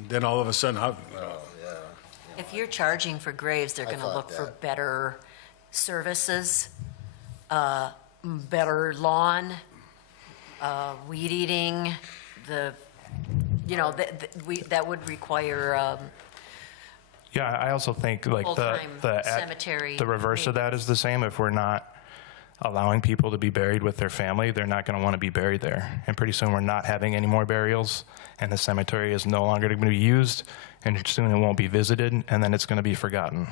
then all of a sudden, If you're charging for graves, they're gonna thought look for that. better services, better lawn, weed eating, that would require, Yeah, I also think like full-time the cemetery. the reverse of that is the same. If we're not allowing people to be buried with their family, they're not going to want to be buried there. And pretty soon we're not having any more burials, and the cemetery is no longer going to be used, and soon it won't be visited, and then it's going to be forgotten.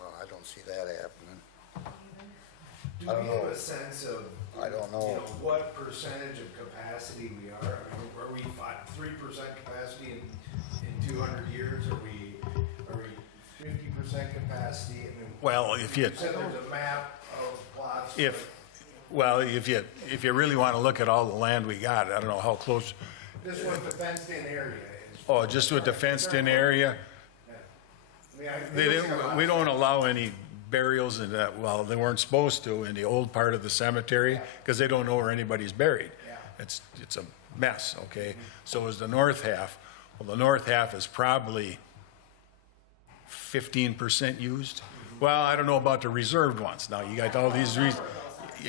Oh, I don't see that happening. Do I don't we know. have a sense of, I don't know. what percentage of capacity we are? I mean, are we 3% capacity in 200 years? Are we 50% capacity? I mean, well, if you said there's a map of plots. if you really want to look at all the land we got, I don't know how close. This was the fenced-in area. Oh, just with the fenced-in area. I mean, We don't allow any burials in that, well, they weren't supposed to in the old part of the cemetery because they don't know where anybody's buried. Yeah. It's a mess, okay? So is the north half. Well, the north half is probably 15% used. Well, I don't know about the reserved ones. Now, you got all these,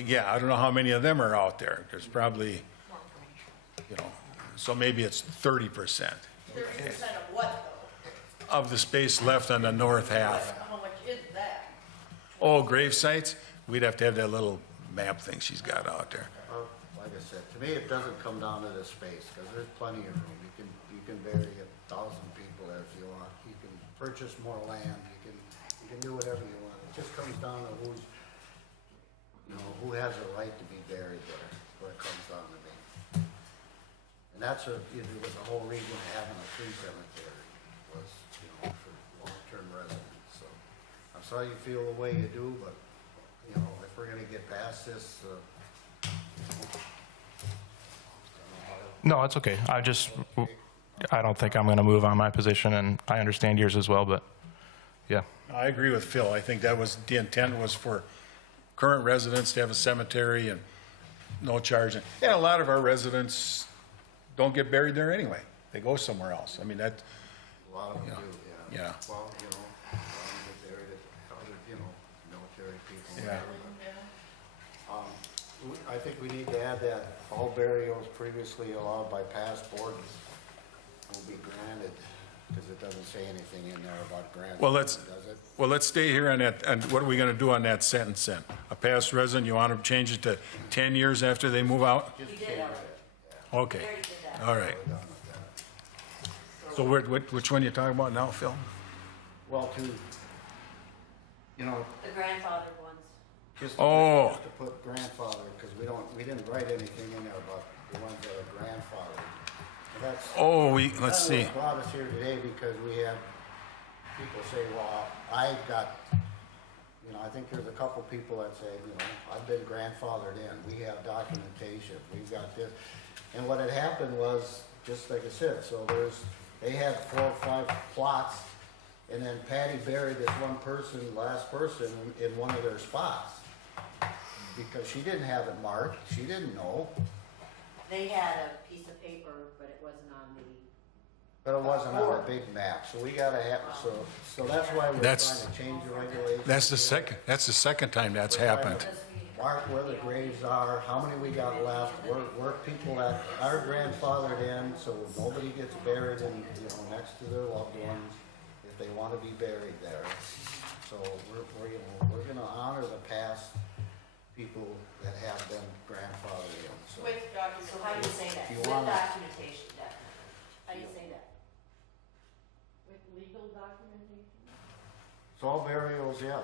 yeah, I don't know how many of them are out there. There's probably, so maybe it's 30%. 30% of what though? Of the space left on the north half. How much is that? Oh, grave sites? We'd have to have that little map thing she's got out there. Like I said, to me, it doesn't come down to the space, because there's plenty of room. You can bury 1,000 people there if you want. You can purchase more land, you can do whatever you want. It just comes down to who has a right to be buried there, what it comes down to me. And that's was the whole reason of having a free cemetery, was, for long-term residents, so. I'm sorry you feel the way you do, but, if we're gonna get past this, No, it's okay. I don't think I'm going to move on my position, and I understand yours as well, but yeah. I agree with Phil. I think that was, the intent was for current residents to have a cemetery and no charge. And a lot of our residents don't get buried there anyway. They go somewhere else. I mean, that, a lot of them do, yeah. yeah. Well, get buried at other, military people. Yeah. I think we need to add that all burials previously allowed by past boards will be granted, because it doesn't say anything in there about granted, Well, does it? let's stay here on that. And what are we going to do on that sentence then? A past resident, you want to change it to 10 years after they move out? Just change it. Okay. All right. So which one you talking about now, Phil? Well, to, The grandfathered ones. just Oh. to put grandfather, because we didn't write anything in there about the ones that are grandfathered. That's. Oh, let's see. That brought us here today because we had people say, well, I've got, I think there's a couple people that say, I've been grandfathered in. We have documentation. We've got this. And what had happened was, just like I said, so they had 4 or 5 plots, and then Patty buried this one person, last person, in one of their spots. Because she didn't have it marked. She didn't know. They had a piece of paper, but it wasn't on the. But it wasn't on a big map, so we gotta have, so that's why we're trying That's- to change the regulations. That's the second time that's happened. Mark where the graves are, how many we got left, where people that are grandfathered in, so nobody gets buried in, next to their loved ones, if they wanna be buried there. So we're gonna honor the past people that have been grandfathered in, so. With So how do you say that? If you With wanna- documentation, definitely. How do you say that? With legal documentation? So all burials, yeah,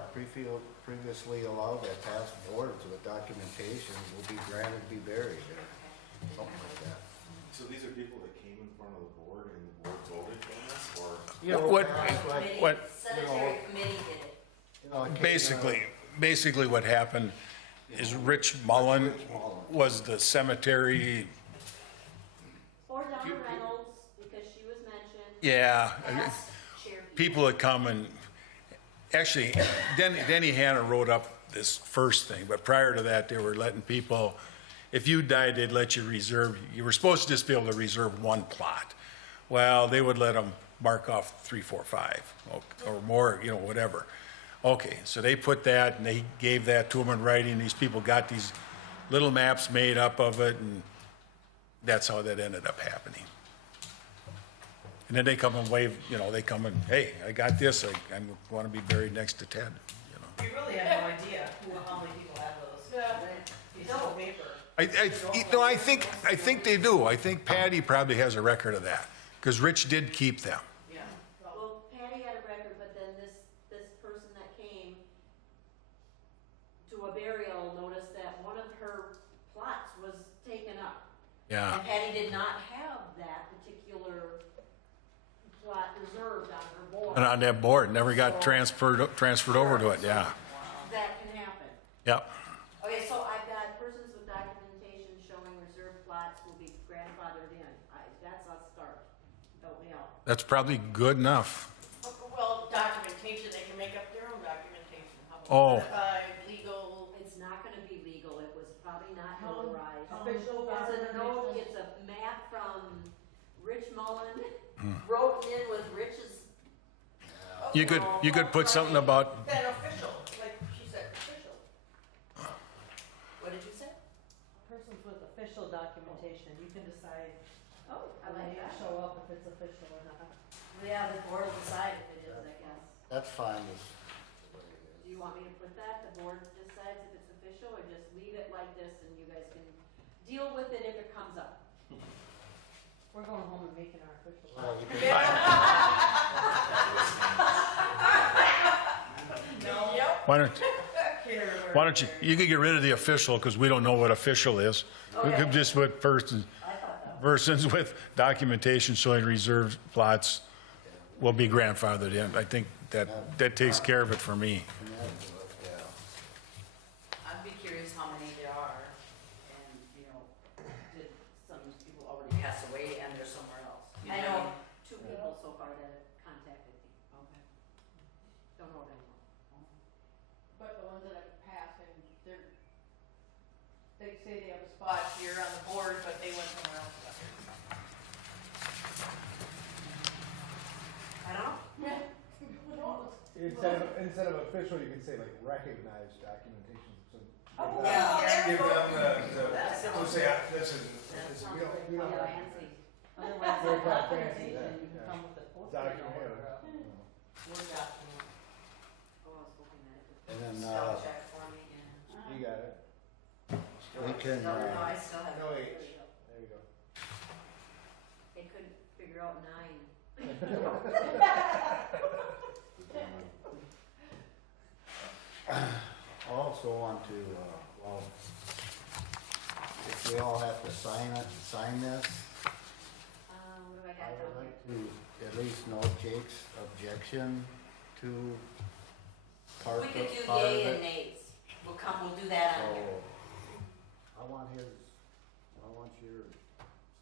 previously allowed at past boards with documentation will be granted to be buried there, something like that. So these are people that came in front of the board and the board voted on this, or? You know, What- past, like, what- Cemetery committee did it. you know, it came, Basically what happened is Rich Mullen was the cemetery, Or Donna Reynolds, because she was mentioned. yeah. Past chair People had come and, actually, Denny Hanna wrote up this first thing, but prior to that, they were letting people, if you died, they'd let you reserve, you were supposed to just be able to reserve one plot. Well, they would let them mark off 3, 4, 5, or more, you know, whatever. Okay, so they put that, and they gave that to them in writing, these people got these little maps made up of it, and that's how that ended up happening. And then they come and wave, you know, they come and, hey, I got this, I want to be buried next to Ted, you know. We really have no idea how many people have those pieces of paper. I think they do. I think Patty probably has a record of that, because Rich did keep them. Yeah. Well, Patty had a record, but then this person that came to a burial noticed that one of her plots was taken up. Yeah. And Patty did not have that particular plot reserved on her board. And on that board, never got transferred over to it, yeah. That can happen. Yep. Okay, so I've got persons with documentation showing reserved plots will be grandfathered in. That's a start. Help me out. That's probably good enough. Well, documentation, they can make up their own documentation. How Oh. about certified, legal? It's not gonna be legal. It was probably not How- notarized. official It's a note, documentation? it's a map from Rich Mullen, Hmm. wrote in with Rich's. You could put something about, Then official, like she said, official. What did you say? Persons with official documentation, you can decide Oh, I when like you that. show up if it's official or not. Yeah, the board will decide if it is, I guess. That's fine, Do you want me to put that? The board decides if it's official, or just leave it like this and you guys can deal with it if it comes up? We're going home and making our official. well, you can, why don't you could get rid of the official, because we don't know what official is. We could just put persons with documentation showing reserved plots will be grandfathered in. I think that takes care of it for me. yeah. I'd be curious how many there are, and, you know, did some people already pass away and they're somewhere else? You I what know mean? 2 people so far that have contacted me. Okay. Don't know of anyone. But the ones that have passed and they say they have a spot here on the board, but they went somewhere else. I don't know. Who knows? Instead of official, you can say like recognized documentation. So Oh, yeah. Give them the, say, listen, That sounds we don't- like we don't- fancy. Otherwise, Very the fancy, documentation, yeah, you can yeah. come with a post-it document, note or a Word document. Oh, I was hoping that it would. And then, Spell check for me, yeah. you got it. we can, No, I still have. No There H. you go. There you go. They couldn't figure out 9. I also want to, well, if we all have to sign this, What do I I got would down like to at least note Jake's objection to part here? of We could do part of yay and it. nays. We'll do that on here. So, I want yours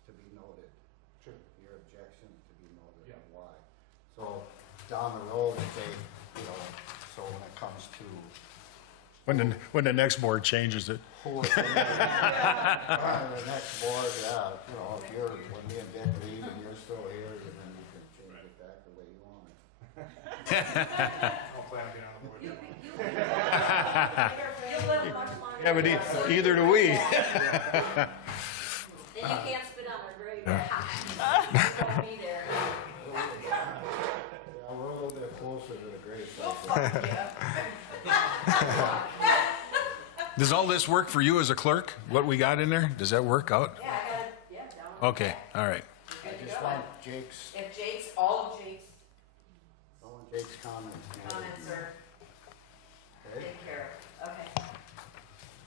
to be noted. Sure. Your objections to be noted and why. So, down the road, if they, so when it comes to When the next board changes it. who is in the next board, if you're, when me and Dick leave and you're still here, then you can change it back the way you want it. I'll plan on being on the board. You'll live much longer. Yeah, but So you either do can we. do that. Then you can't spit on our grave. You won't be there. Yeah, we're a little bit closer to the grave site. Does all this work for you as a clerk? What we got in there? Does that work out? Yeah, I got it, yeah, down. Okay, all right. Good to Just go. want Jake's, If Jake's, all of Jake's all of Jake's comments. comments are Okay. taken care of, okay.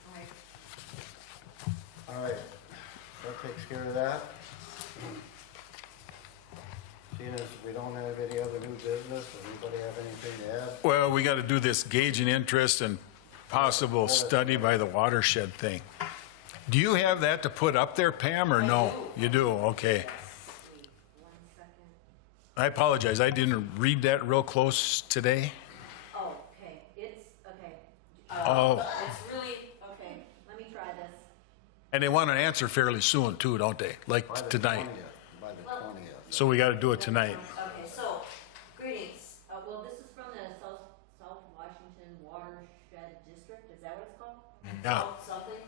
All right. All right, that takes care of that. Seeing as we don't have any other new business, anybody have anything to add? Well, we got to do this gauging interest and possible study by the watershed thing. Do you have that to put up there, Pam, or no? You do, okay. Wait 1 second. I apologize, I didn't read that real close today. Oh, okay, it's, okay. Oh. It's really, okay, let me try this. And they want an answer fairly soon too, don't they? By Like the tonight. 20th, by the 20th. So we got to do it tonight. Okay, so, greetings. Well, this is from the South Washington Watershed District, is that what it's called? Yeah. South something.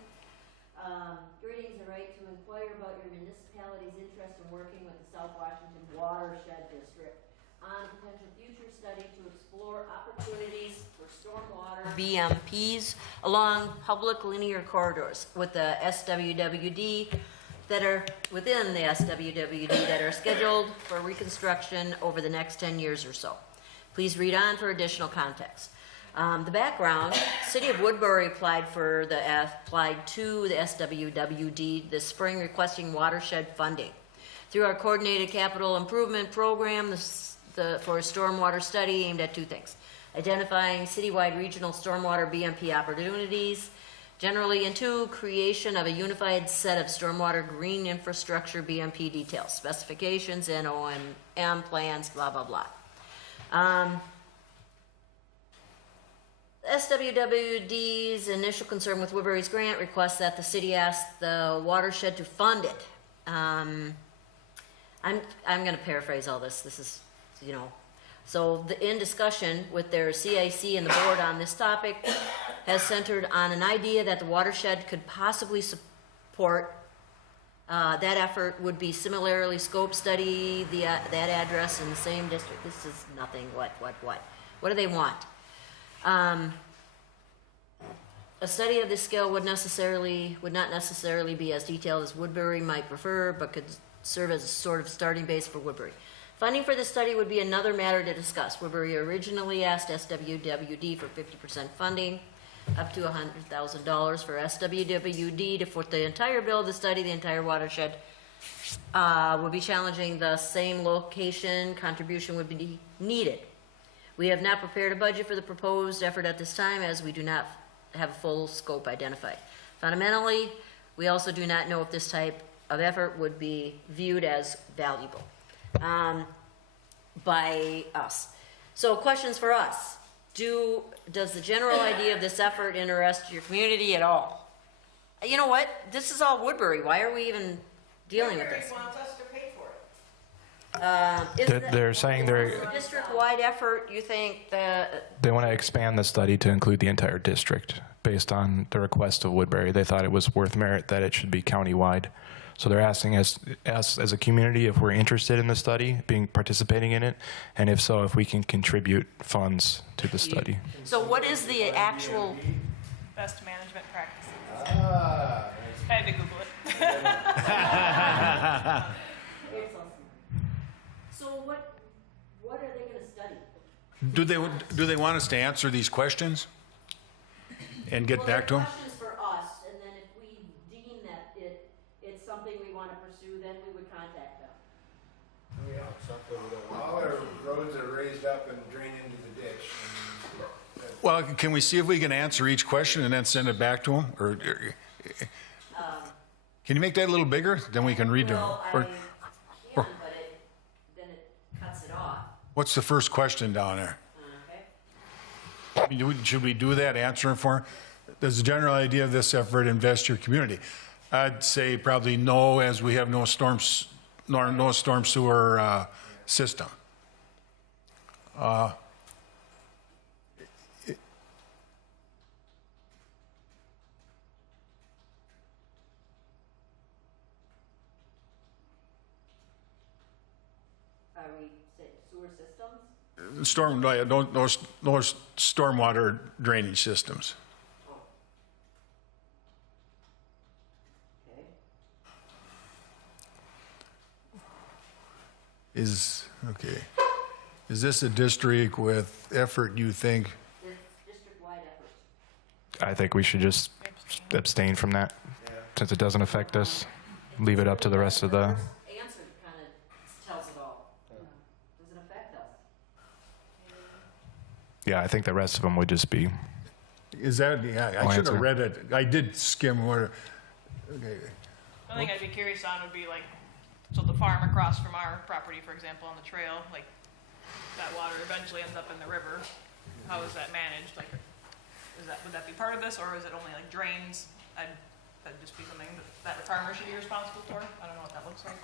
Greetings, the right to inquire about your municipality's interest in working with the South Washington Watershed District on potential future study to explore opportunities for stormwater BMPs along public linear corridors with the SWWD that are within the SWWD that are scheduled for reconstruction over the next 10 years or so. Please read on for additional context. The background, City of Woodbury applied to the SWWD this spring requesting watershed funding. Through our coordinated capital improvement program for a stormwater study aimed at two things: identifying citywide regional stormwater BMP opportunities, generally, and two, creation of a unified set of stormwater green infrastructure BMP details, specifications, and OMM plans, blah, blah, blah. SWWD's initial concern with Woodbury's grant requests that the city ask the watershed to fund it. I'm going to paraphrase all this. This is, So in discussion with their CIC and the board on this topic has centered on an idea that the watershed could possibly support. That effort would be similarly scope study that address in the same district. This is nothing. What? What do they want? A study of this scale would not necessarily be as detailed as Woodbury might prefer, but could serve as a sort of starting base for Woodbury. Funding for this study would be another matter to discuss. Woodbury originally asked SWWD for 50% funding, up to $100,000 for SWWD to foot the entire bill of the study. The entire watershed would be challenging. The same location contribution would be needed. We have not prepared a budget for the proposed effort at this time, as we do not have a full scope identified. Fundamentally, we also do not know if this type of effort would be viewed as valuable by us. So questions for us. Does the general idea of this effort interest your community at all? You know what? This is all Woodbury. Why are we even dealing with this? Woodbury wants us to pay for it. They're saying they're, District-wide effort, you think that, they want to expand the study to include the entire district based on the request of Woodbury. They thought it was worth merit that it should be countywide. So they're asking us as a community if we're interested in the study, participating in it, and if so, if we can contribute funds to the study. so what is the actual, Best management practices. Ah, I had to Google it. so what are they gonna study? Do they want us to answer these questions and get back to them? Well, they're questions for us, and then if we deem that it's something we wanna pursue, then we would contact them. All our roads are raised up and drain into the ditch. Well, can we see if we can answer each question and then send it back to them? Or can you make that a little bigger? Then we can read them. Well, I Or- can, but then it cuts it off, What's the first question down there? okay? I mean, should we do that, answer them for? Does the general idea of this effort invest your community? I'd say probably no, as we have no storm sewer system. Are we, sewer systems? no stormwater drainage systems. Okay. Is this a district with effort, you think? It's district-wide effort. I think we should just abstain from that, since it doesn't affect us. Leave it up to the rest of the, Answer kind of tells it all. Doesn't affect us. yeah, I think the rest of them would just be, Is that, yeah, I should have answer. read it. I did skim where, okay. I think I'd be curious on would be like, so the farm across from our property, for example, on the trail, like that water eventually ends up in the river. How is that managed? Like, would that be part of this, or is it only like drains? That'd just be something that the farmer should be responsible for? I don't know what that looks like.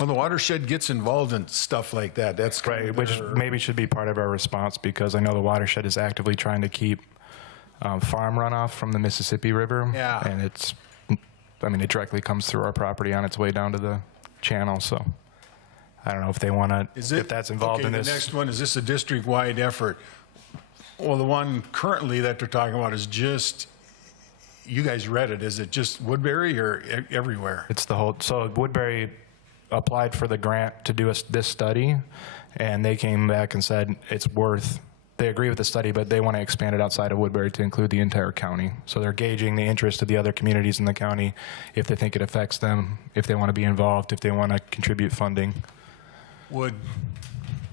Well, the watershed gets involved in stuff like that. That's kind right, of which their- maybe should be part of our response, because I know the watershed is actively trying to keep farm runoff from the Mississippi River. Yeah. And it directly comes through our property on its way down to the channel, so I don't know if they want to, if that's involved in The this. next one, is this a district-wide effort? Well, the one currently that they're talking about is just, you guys read it, is it just Woodbury or everywhere? It's the whole, so Woodbury applied for the grant to do this study, and they came back and said it's worth, they agree with the study, but they want to expand it outside of Woodbury to include the entire county. So they're gauging the interest of the other communities in the county, if they think it affects them, if they want to be involved, if they want to contribute funding. Would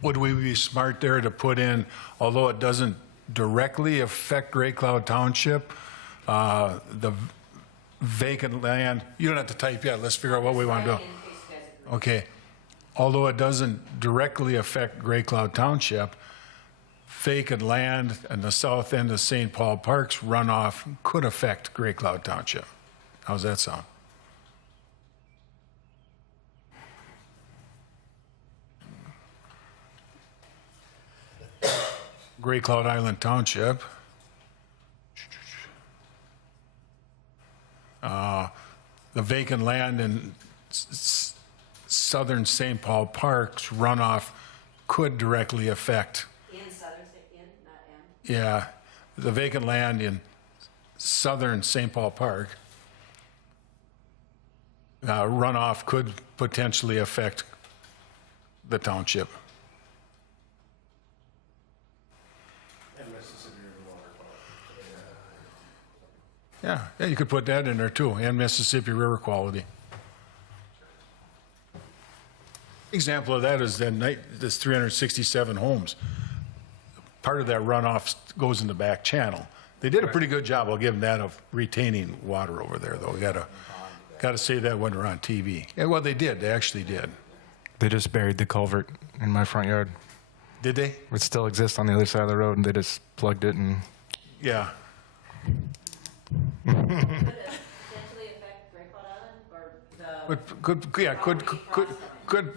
we be smart there to put in, although it doesn't directly affect Great Cloud Township, the vacant land, you don't have to type yet, let's figure out what we want to do. In case you guys agree. Okay, although it doesn't directly affect Great Cloud Township, vacant land in the south end of St. Paul Park's runoff could affect Great Cloud Township. How's that sound? Great Cloud Island Township. The vacant land in southern St. Paul Park's runoff could directly affect, In southern, not M. yeah, the vacant land in southern St. Paul Park, runoff could potentially affect the township. And Mississippi River water quality. Yeah, you could put that in there too, and Mississippi River quality. Example of that is this 367 homes. Part of that runoff goes in the back channel. They did a pretty good job, I'll give them that, of retaining water over there, though. We gotta say that when we're on TV. Yeah, well, they did, they actually did. They just buried the culvert in my front yard. Did they? It still exists on the other side of the road, and they just plugged it and Yeah. Could it potentially affect Great Cloud Island or the? Could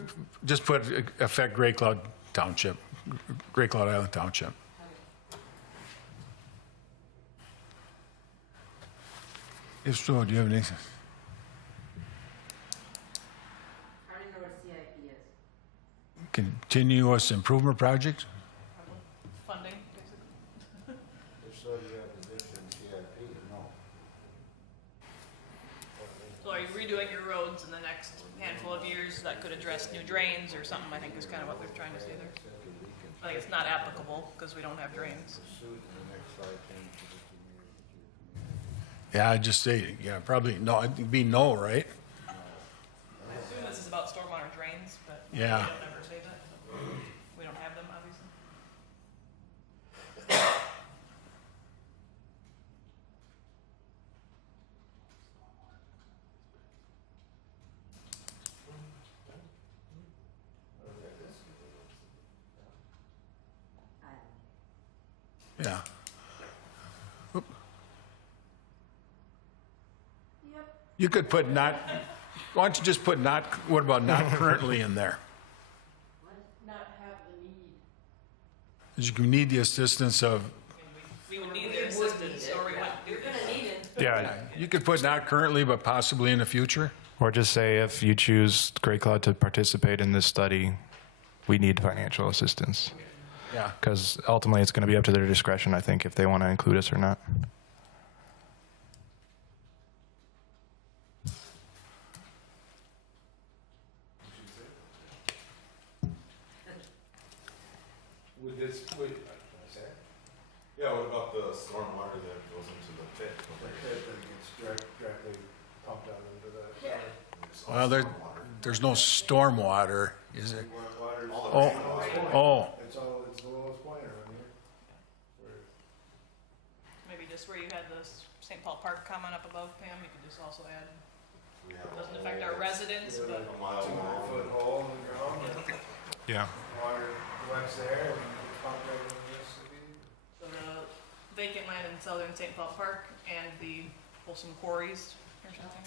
just put affect Great Cloud Township, Great Cloud Island Township. If so, do you have anything? I don't even know what a CIP is. Continuous improvement project? Funding, basically. If so, do you have position CIP? No. So are you redoing your roads in the next handful of years that could address new drains or something, I think is kind of what they're trying to say there. I think it's not applicable because we don't have drains. Yeah, I'd just say, yeah, probably, no, it'd be no, right? I assume this is about stormwater drains, but we Yeah. don't ever say that. So we don't have them, obviously. Yeah. Oop. You could put not, why don't you just put not, what about not currently in there? Not have the need. Because you need the assistance of, We would need their assistance, or we would. You're gonna need it. yeah, you could put not currently, but possibly in the future. or just say if you choose Great Cloud to participate in this study, we need financial assistance. Yeah. Because ultimately, it's going to be up to their discretion, I think, if they want to include us or not. Would this, Yeah, what about the storm water that goes into the pit? That gets directly pumped out into that. Well, there's no storm water, is there? Water's Oh, It's the lowest point around here. Maybe just where you had the St. Paul Park comment up above, Pam, you could just also add, doesn't affect our residents, but A mile long. 200-foot hole in the ground, and Yeah. water collects there, and it's pumped right into the city. so the vacant land in southern St. Paul Park and the Wholesome Quarries or something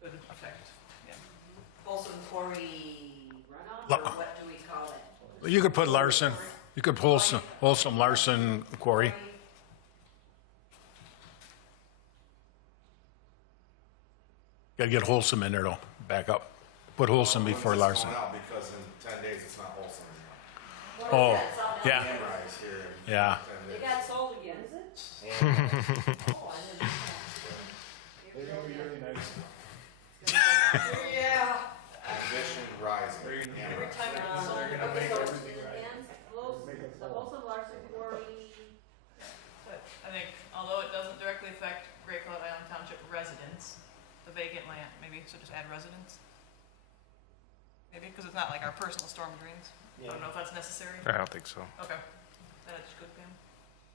could affect, yeah. Folsom Quarry runoff, La- or what do we call it? you could put Larson, you could pull some Larson Quarry. Gotta get Wholesome in there though, back up. Put Wholesome before Larson. Going out because in 10 days it's not wholesome anymore. What Oh, is that? It's all down yeah. there. Sunrise here in Yeah. 10 It days. got sold again, is it? They're gonna be really nice. Yeah. Ambition rising. Every time it's sold, They're gonna okay, make so everything right. the Folsom Larson Quarry, But I think, although it doesn't directly affect Great Cloud Island Township residents, the vacant land, maybe, so just add residents? Maybe, because it's not like our personal storm drains. I don't know if that's necessary. I don't think so. Okay. That's good, Pam.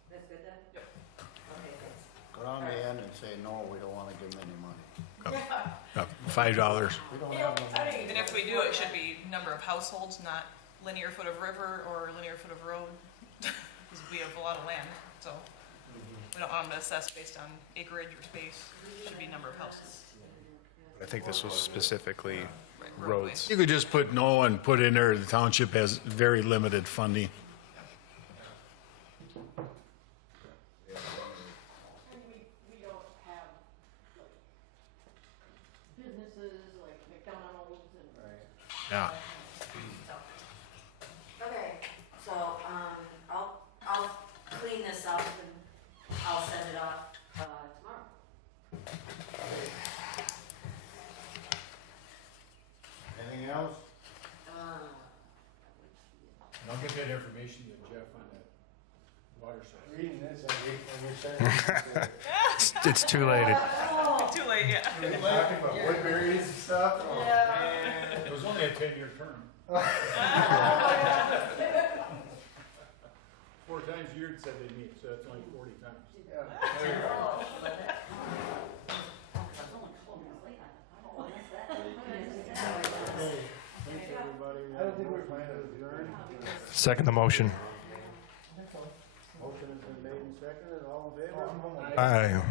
that's good then? Yep. Okay, thanks. Go down the end and say, no, we don't want to give them any money. $5. We don't have no money. And if we do, it should be number of households, not linear foot of river or linear foot of road. Because we have a lot of land, so we don't want them to assess based on acreage or space. It should be number of houses. I think this was specifically Right, roads. You could just put no and put in there, the township has very limited funding. And we don't have, like, businesses like McDonald's and. Yeah. Okay, so, I'll clean this up and I'll send it off, tomorrow. Anything else? I'll get that information to Jeff on that watershed. Reading this, when you're saying, It's too late. Too late, yeah. you're talking about woodberries and stuff. Oh, man. It was only a 10-year term. 4 times a year it said they meet, so that's only 40 times. Yeah, there you go. Hey, thanks, everybody. I don't think we're planning to adjourn. Second the motion. Motion has been made and seconded, all in favor? Aye.